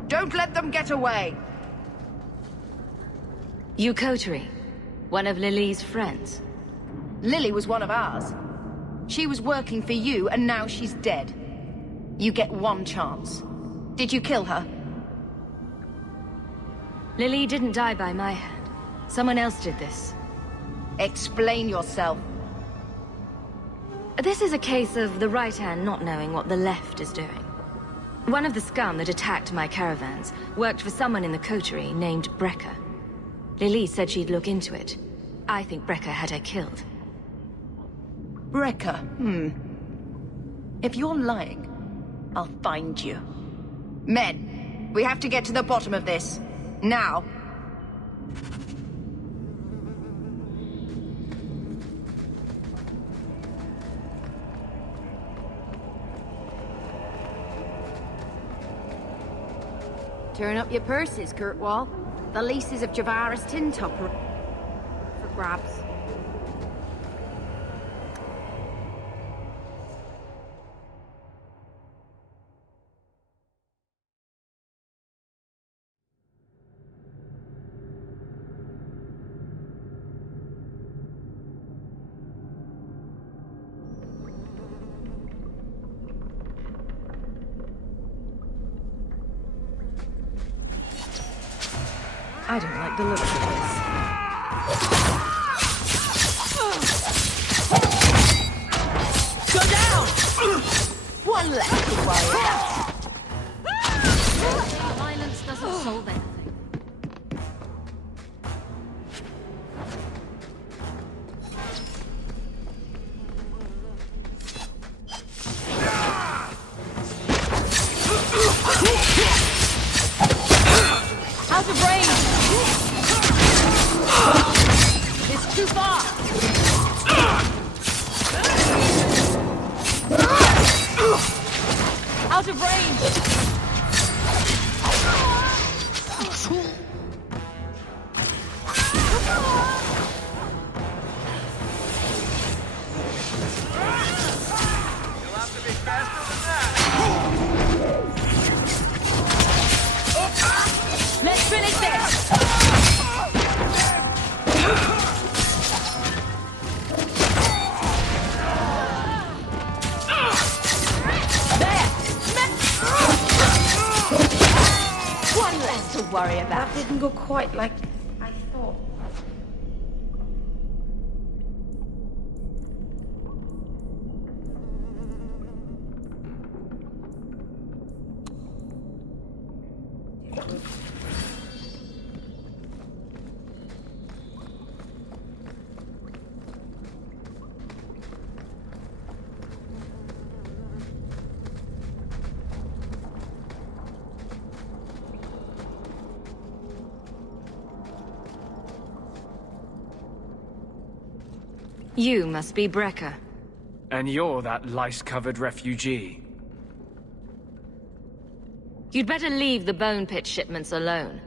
Don't let them get away! You Coterie, one of Lily's friends. Lily was one of ours. She was working for you, and now she's dead. You get one chance. Did you kill her? Lily didn't die by my hand. Someone else did this. Explain yourself. This is a case of the right hand not knowing what the left is doing. One of the scum that attacked my caravans worked for someone in the coterie named Brecker. Lily said she'd look into it. I think Brecker had her killed. Brecker, If you're lying, I'll find you. Men, we have to get to the bottom of this. Now. Turn up your purses, Kirkwall. The leases of Javaris Tintop are for grabs. I don't like the looks of this. Go down! One left to worry about. Violence doesn't solve anything. Out of range! It's too far! Out of range! You'll have to be faster than that. Let's finish this! There! One less to worry about. That didn't go quite like I thought. You must be Brecker. And you're that lice-covered refugee. You'd better leave the bone pit shipments alone.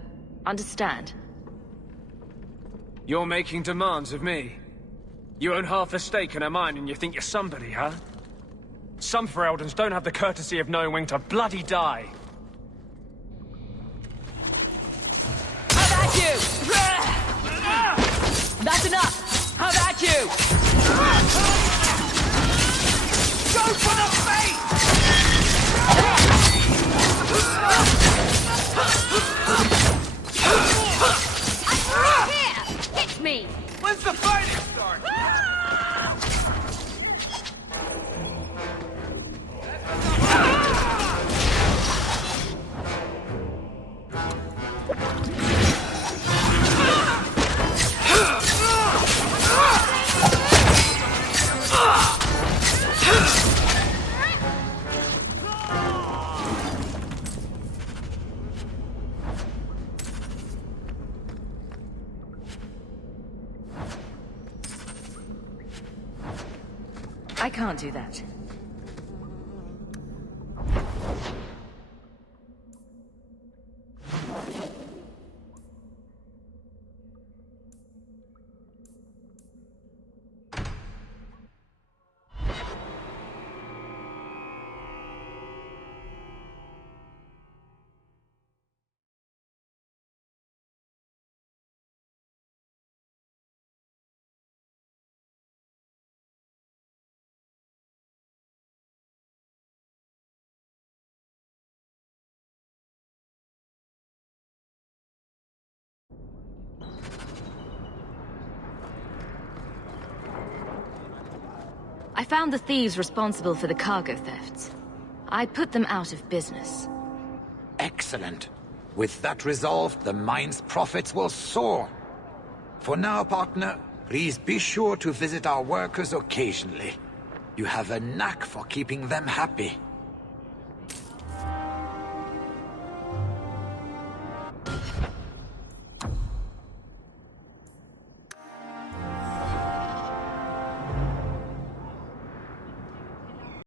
Understand? You're making demands of me. You own half a stake in a mine and you think you're somebody, huh? Some Fereldans don't have the courtesy of knowing when to bloody die. How about you? That's enough! How about you? Go for the face! I'm here! Hit me! When's the fighting start? can't do that. I found the thieves responsible for the cargo thefts. I put them out of business. Excellent. With that resolved, the mine's profits will soar. For now, partner, please be sure to visit our workers occasionally. You have a knack for keeping them happy.